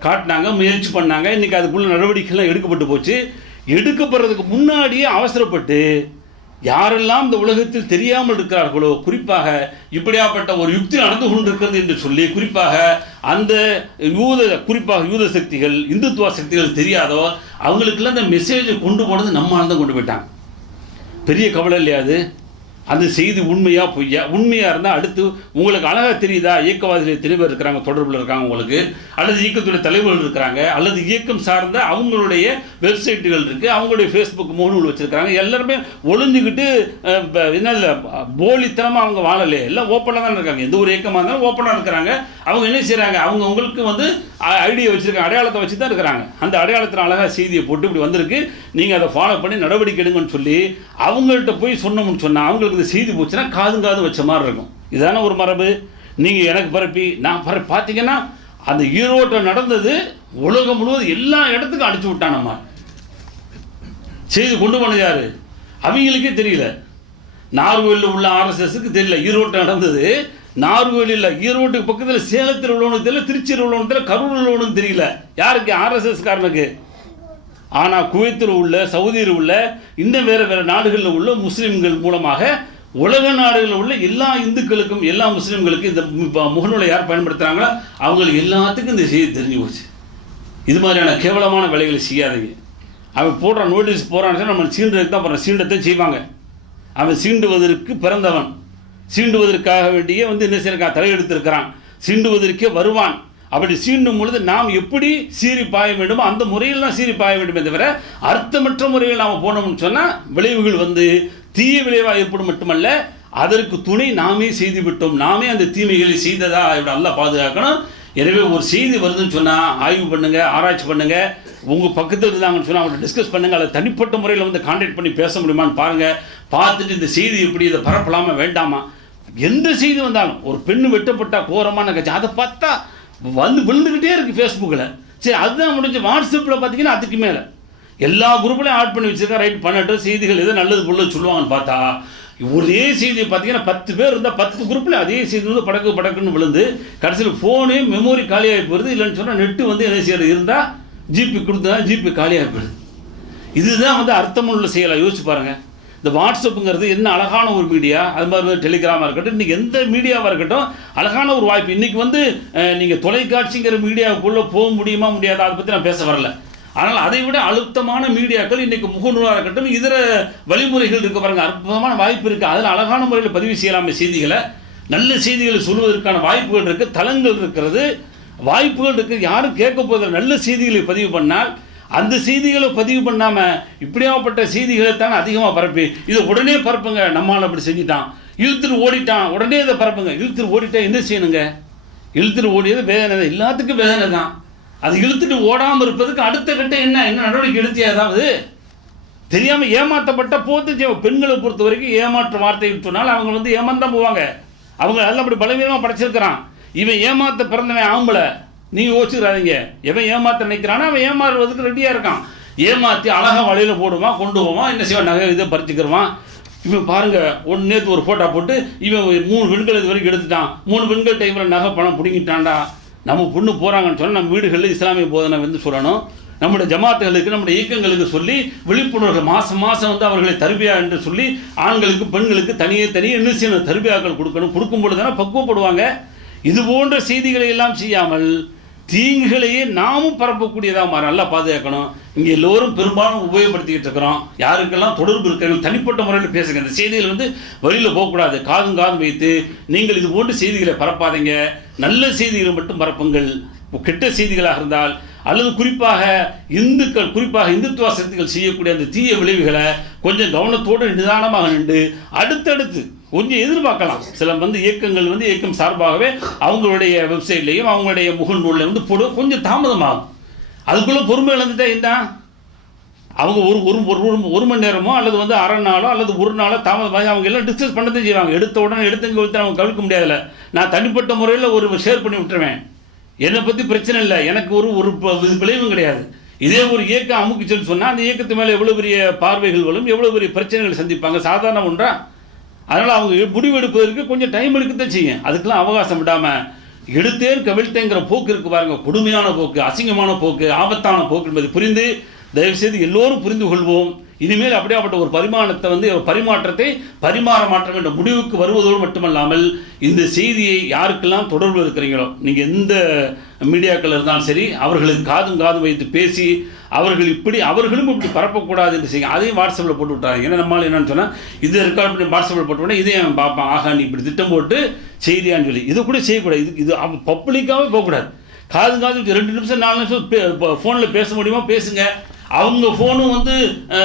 காட்டினாங்க, முயற்சி பண்ணாங்க. இன்றைக்கி அதுக்குள்ள நடவடிக்கைகள்லாம் எடுக்கப்பட்டு போச்சு. எடுக்கப்படுறதுக்கு முன்னாடியே அவசரப்பட்டு யாரெல்லாம் இந்த உலகத்தில் தெரியாமல் இருக்கிறார்களோ, குறிப்பாக இப்படியாப்பட்ட ஒரு யுக்தி நடந்து கொண்டிருக்கிறது என்று சொல்லி, குறிப்பாக அந்த யூத சக்திகள், இந்துத்துவ சக்திகள் தெரியாதோ அவங்களுக்கெல்லாம் இந்த மெசேஜை கொண்டு போனது நம்மால் தான் கொண்டு போயிட்டாங்க. பெரிய கவலை இல்லையா அது? அந்த செய்தி உண்மையா பொய்யா? உண்மையாக இருந்தால் அடுத்து உங்களுக்கு அழகாக தெரியுதா, இயக்கவாதிகள் தெளிவாக இருக்கிறாங்க, தொடர்பில் இருக்காங்க உங்களுக்கு, அல்லது இயக்கத்துடைய தலைவர்கள் இருக்கிறாங்க, அல்லது இயக்கம் சார்ந்த அவங்களுடைய வெப்சைட்டுகள் இருக்குது, அவங்களுடைய ஃபேஸ்புக் முகநூல் வச்சுருக்காங்க. எல்லாருமே ஒளிஞ்சுக்கிட்டு என்ன இல்லை போலித்தனமாக அவங்க வாழலையே, எல்லாம் ஓப்பனாக தான் இருக்காங்க. எந்த ஒரு இயக்கமாக இருந்தாலும் ஓப்பனாக இருக்கிறாங்க. அவங்க என்ன செய்கிறாங்க, அவங்களுக்கு ஐடியா வச்சுருக்காங்க, அடையாளத்தை வச்சு தான் இருக்கிறாங்க. அந்த அடையாளத்தில் அழகாக செய்தியை போட்டு இப்படி வந்திருக்கு, நீங்கள் அதை ஃபாலோ பண்ணி நடவடிக்கை எடுங்கன்னு சொல்லி அவங்கள்ட்ட போய் சொன்னோம்னு சொன்னால் அவங்களுக்கு இந்த செய்தி போச்சுன்னா காது வச்ச மாதிரி இருக்கும். இதான ஒரு மரபு. நீங்கள் எனக்கு பரப்பி நான் பார்த்தீங்கன்னா அந்த ஈரோட்டில் நடந்தது உலகம் முழுவதும் எல்லா இடத்துக்கும் அடிச்சு விட்டானம்மா. செய்தி கொண்டு போனது யாரு? அவங்களுக்கே தெரியல. நார்வேலில் உள்ள RSSக்கு தெரியல ஈரோட்டில் நடந்தது. நார்வேல் இல்லை, ஈரோட்டுக்கு பக்கத்தில் சேலத்தில் உள்ளவனுக்கு தெரியல, திருச்சியில் உள்ளவனுக்கு தெரியல, கரூரில் உள்ளவனுக்கு தெரியல. யாருக்கு? RSS காரனுக்கு. ஆனால் குவைத்தில் உள்ள, சவுதியில் உள்ள, இன்னும் வேறு நாடுகளில் உள்ள முஸ்லீம்கள் மூலமாக உலக நாடுகளில் உள்ள எல்லா இந்துக்களுக்கும், எல்லா முஸ்லீம்களுக்கும் இந்த முகநூலை யார் பயன்படுத்துகிறாங்களோ அவங்களுக்கு எல்லாத்துக்கும் இந்த செய்தி தெரிஞ்சு போச்சு. இது மாதிரியான கேவலமான வேலைகளை செய்யாதீங்க. அவன் போடுற நோட்டீஸ் போகிறான்னு நம்ம சீண்டுறதுக்கு தான் போகிறான், சீண்டத்தை செய்வாங்க. அவன் சீண்டுவதற்கு பிறந்தவன், சீண்டுவதற்காக வேண்டிய என்ன செய்யறா தலையெடுத்திருக்கிறான், சீண்டுவதற்கே வருவான். அப்படி சீண்டும் பொழுது நாம் எப்படி சீறி பாய வேண்டுமோ அந்த முறையில் தான் சீறி பாய வேண்டுமே தவிர அர்த்தமற்ற முறையில் நாம் போனோம்னு சொன்னால் விளைவுகள் தீய விளைவாக ஏற்படும் மட்டுமல்ல, அதற்கு துணை நாமே செய்து விட்டோம், நாமே அந்த தீமைகளை செய்ததா இப்படி நல்லா பாதுகாக்கணும். எனவே ஒரு செய்தி வருதுன்னு சொன்னால் ஆய்வு பண்ணுங்க, ஆராய்ச்சி பண்ணுங்க. உங்கள் பக்கத்தில் இருந்தாங்கன்னு சொன்னால் அவங்களை டிஸ்கஸ் பண்ணுங்கள். அதை தனிப்பட்ட முறையில் கான்டாக்ட் பண்ணி பேச முடியுமான்னு பாருங்கள். பார்த்துட்டு இந்த செய்தி எப்படி இதை பரப்பலாமா வேண்டாமா, எந்த செய்தி வந்தாலும் ஒரு பெண்ணு வெட்டப்பட்டா கோரமான கட்சி அதை பார்த்தா விழுந்துக்கிட்டே இருக்குது ஃபேஸ்புக்கில். சரி, அதுதான் முடிஞ்சு. வாட்ஸ்அப்பில் பார்த்தீங்கன்னா அதுக்கு மேலே எல்லா குரூப்லையும் ஆட் பண்ணி வச்சுருக்கா. ரைட் பண்ணட்டும், செய்திகள் எதோ நல்லது பொருள் சொல்லுவாங்கன்னு பார்த்தா ஒரே செய்தியை பார்த்தீங்கன்னா 10 பேர் இருந்தால் 10 குரூப்பில் அதே செய்தி வந்து படக்குன்னு விழுந்து கடைசியில் ஃபோனே மெமோரி காலியாகி போயிடுது. இல்லைன்னு சொன்னால் நெட்டு வந்து என்ன செய்யறது இருந்தால் ஜிபி கொடுத்தா ஜிபி காலியாகி போயிடுது. இதுதான் வந்து அர்த்தமுள்ள செயலை. யோசிச்சு பாருங்கள். இந்த வாட்ஸ்அப்புங்கிறது என்ன அழகான ஒரு மீடியா, அது மாதிரி டெலிகிராமாக இருக்கட்டும், இன்றைக்கி எந்த மீடியாவாக இருக்கட்டும் அழகான ஒரு வாய்ப்பு. இன்றைக்கி வந்து நீங்கள் தொலைக்காட்சிங்கிற மீடியாவுக்குள்ளே போக முடியுமா முடியாதா அதை பற்றி நான் பேச வரல. ஆனால் அதை விட அழுத்தமான மீடியாக்கள் இன்றைக்கி முகநூலாக இருக்கட்டும், இதர வழிமுறைகள் இருக்க பாருங்க, அற்புதமான வாய்ப்பு இருக்குது. அதில் அழகான முறையில் பதிவு செய்யலாமே செய்திகளை, நல்ல செய்திகளை சொல்வதற்கான வாய்ப்புகள் இருக்குது, தளங்கள் இருக்கிறது, வாய்ப்புகள் இருக்குது. யாரும் கேட்க போகிற நல்ல செய்திகளை பதிவு பண்ணால் அந்த செய்திகளை பதிவு பண்ணாமல் இப்படியாப்பட்ட செய்திகளை தானே அதிகமாக பரப்பி இதை உடனே பரப்புங்க. நம்மளால் அப்படி செஞ்சுட்டான், இழுத்துட்டு ஓடிட்டான், உடனே இதை பரப்புங்க. இழுத்துட்டு ஓடிட்டா என்ன செய்யணுங்க? இழுத்துட்டு ஓடியது வேதனை தான், எல்லாத்துக்கும் வேதனை தான். அது இழுத்துட்டு ஓடாமல் இருப்பதுக்கு அடுத்த கட்ட என்ன நடவடிக்கை எடுத்தியா? அதாவது தெரியாமல் ஏமாற்றப்பட்ட போத்து பெண்களை பொறுத்த வரைக்கும் ஏமாற்ற வார்த்தைகள் சொன்னால் அவங்க வந்து ஏமாந்தான் போவாங்க. அவங்க எல்லாம் அப்படி பலவீனமாக படைச்சிருக்கிறான். இவன் ஏமாற்ற பிறந்தவன் ஆம்பளை, நீங்கள் யோசிக்கிறாதீங்க. எவன் ஏமாற்ற நினைக்கிறானோ அவன் ஏமாறுவதுக்கு ரெடியாக இருக்கான். ஏமாற்றி அழகாக வலையில் போடுவான், கொண்டு போவான், என்ன செய்வான், நகை இதை பறிச்சுக்கிடுவான். இவன் பாருங்கள், நேற்று ஒரு ஃபோட்டோ போட்டு இவன் 3 பெண்கள் இது வரைக்கும் எடுத்துட்டான், 3 பெண்கள்கிட்ட இவரை நகை பணம் பிடிங்கிட்டான்டா. நம்ம பொண்ணு போகிறாங்கன்னு சொன்னால் நம்ம வீடுகளில் இஸ்லாமிய போதனை வந்து சொல்லணும். நம்முடைய ஜமாத்துகளுக்கு நம்முடைய இயக்கங்களுக்கு சொல்லி விழிப்புணர்வு மாதம் வந்து அவர்களை தர்பியா என்று சொல்லி ஆண்களுக்கு பெண்களுக்கு தனியே என்ன செய்யணும், தர்பியாக்கள் கொடுக்கணும். கொடுக்கும் பொழுது தானே பக்குவப்படுவாங்க. இது போன்ற செய்திகளை எல்லாம் செய்யாமல் தீங்குகளையே நாமும் பரப்பக்கூடியதாக மாற நல்லா பாதுகாக்கணும். இங்கே எல்லோரும் பெரும்பாலும் உபயோகப்படுத்திக்கிட்டு இருக்கிறோம். யாருக்கெல்லாம் தொடர்பு இருக்கிறவங்க தனிப்பட்ட முறையில் பேசுங்க. இந்த செய்திகள் வந்து வழியில் போகக்கூடாது. காதும் வைத்து நீங்கள் இது போன்ற செய்திகளை பரப்பாதீங்க. நல்ல செய்திகளை மட்டும் பரப்புங்கள். கெட்ட செய்திகளாக இருந்தால் அல்லது குறிப்பாக இந்துத்துவ சக்திகள் செய்யக்கூடிய அந்த தீய விளைவுகளை கொஞ்சம் கவனத்தோடு நிதானமாக நின்று அடுத்தடுத்து கொஞ்சம் எதிர்பார்க்கலாம். சில வந்து இயக்கங்கள் வந்து இயக்கம் சார்பாகவே அவங்களுடைய வெப்சைட்லையும் அவங்களுடைய முகநூலில் வந்து போட கொஞ்சம் தாமதமாகும். அதுக்குள்ளே பொறுமை இழந்துட்டா என்ன, அவங்க ஒரு மணி நேரமோ அல்லது வந்து அரை நாளோ அல்லது ஒரு நாளோ தாமதமாக அவங்க எல்லாம் டிஸ்கஸ் பண்ணதான் செய்வாங்க. எடுத்த உடனே எடுத்து அவங்க கவிழ்க்க முடியாதுல்ல. நான் தனிப்பட்ட முறையில் ஒரு ஷேர் பண்ணி விட்டுருவேன். என்னை பற்றி பிரச்சனை இல்லை, எனக்கு ஒரு விளைவும் கிடையாது. இதே ஒரு இயக்கம் அமுக்குச்சுன்னு சொன்னால் அந்த இயக்கத்து மேலே எவ்வளோ பெரிய பார்வைகள் வரும், எவ்வளோ பெரிய பிரச்சனைகள் சந்திப்பாங்க, சாதாரண ஒன்றா. அதனால் அவங்க முடிவு எடுப்பதற்கு கொஞ்சம் டைம் எடுக்கத்தான் செய்யும். அதுக்கெல்லாம் அவகாசம் விடாமல் எடுத்தேன் கவிழ்த்தேங்கிற போக்கு இருக்குது பாருங்கள், கொடுமையான போக்கு, அசிங்கமான போக்கு, ஆபத்தான போக்கு என்பதை புரிந்து தயவுசெய்து எல்லோரும் புரிந்து கொள்வோம். இனிமேல் அப்படியாப்பட்ட ஒரு பரிமாற்றத்தை பரிமாற மாற்றம் என்ற முடிவுக்கு வருவதோடு மட்டுமல்லாமல் இந்த செய்தியை யாருக்கெல்லாம் தொடர்பு இருக்கிறீங்களோ, நீங்கள் எந்த மீடியாக்கள் இருந்தாலும் சரி, அவர்களுக்கு காதும் வைத்து பேசி அவர்களும் இப்படி பரப்பக்கூடாது என்று செய்யுங்க. அதையும் வாட்ஸ்அப்பில் போட்டு விட்டாங்க. ஏன்னா நம்மளால் என்னன்னு சொன்னால் இது ரெக்கார்ட் பண்ணி வாட்ஸ்அப்பில் போட்டு விட்டா இதையும் அவன் பார்ப்பான், ஆகா நீ இப்படி திட்டம் போட்டு செய்தியான்னு சொல்லி. இதை கூட செய்யக்கூடாது. இது அவன் பப்ளிக்காகவே போகக்கூடாது. காது 2 நிமிஷம் 4 நிமிஷம் ஃபோனில் பேச முடியுமா பேசுங்க. அவங்க ஃபோனும் வந்து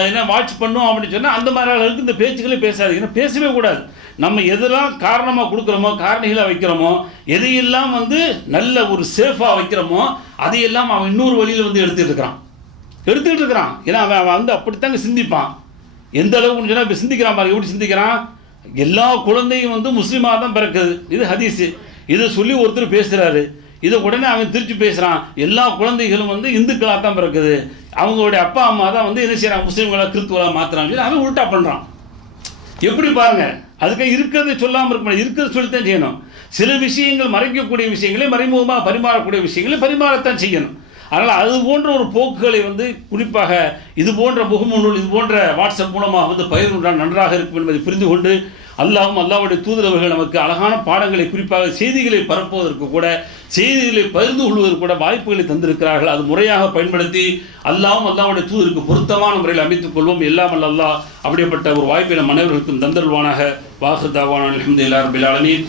என்ன வாட்ச் பண்ணும் அப்படின்னு சொன்னால் அந்த மாதிரி ஆளுகளுக்கு இந்த பேச்சுக்களே பேசாதீங்கன்னா பேசவே கூடாது. நம்ம எதெல்லாம் காரணமாக கொடுக்குறோமோ, காரணிகளாக வைக்கிறோமோ, எதையெல்லாம் வந்து நல்ல ஒரு சேஃபாக வைக்கிறோமோ அதையெல்லாம் அவன் இன்னொரு வழியில் வந்து எடுத்துக்கிட்டு இருக்கிறான். ஏன்னா அவன் வந்து அப்படித்தாங்க சிந்திப்பான். எந்த அளவுக்கு சொன்னால் இப்போ சிந்திக்கிறான் பாருங்க, எப்படி சிந்திக்கிறான். எல்லா குழந்தையும் வந்து முஸ்லீமாக தான் பிறக்குது, இது ஹதீஸு. இதை சொல்லி ஒருத்தர் பேசுகிறாரு, இதை உடனே அவன் திருச்சி பேசுகிறான். எல்லா குழந்தைகளும் வந்து இந்துக்களாக தான் பிறக்குது, அவங்களுடைய அப்பா அம்மா தான் வந்து என்ன செய்கிறாங்க, முஸ்லீம்களாக கிறிஸ்துவலாக மாற்றுறான்னு சொல்லி அவன் உல்ட்டா பண்ணுறான். எப்படி பாருங்க, அதுக்காக இருக்கிறத சொல்லாமல் இருக்க முடியாது, இருக்கிறத சொல்லித்தான் செய்யணும். சில விஷயங்கள் மறைக்கக்கூடிய விஷயங்களை மறைமுகமாக பரிமாறக்கூடிய விஷயங்களை பரிமாறத்தான் செய்யணும். அதனால் அது போன்ற ஒரு போக்குகளை வந்து குறிப்பாக இது போன்ற முகநூல், இது போன்ற வாட்ஸ்அப் மூலமாக வந்து பகிர்ந்தால் நன்றாக இருக்கும் என்பதை புரிந்து கொண்டு அல்லாஹ்வுடைய தூதரவர்கள் நமக்கு அழகான பாடங்களை, குறிப்பாக செய்திகளை பரப்புவதற்கு கூட, செய்திகளை பகிர்ந்து கொள்வதற்கு கூட வாய்ப்புகளை தந்திருக்கிறார்கள். அது முறையாக பயன்படுத்தி அல்லாஹ்வுடைய தூதருக்கு பொருத்தமான முறையில் அமைத்துக் கொள்வோம். எல்லாம் அல்லாஹ் அப்படிப்பட்ட ஒரு வாய்ப்பை நம் அனைவருக்கும் தந்தருள்வானாக. வாஹிர் தாவானா அல்ஹம்துலில்லாஹி ரப்பில் ஆலமீன்.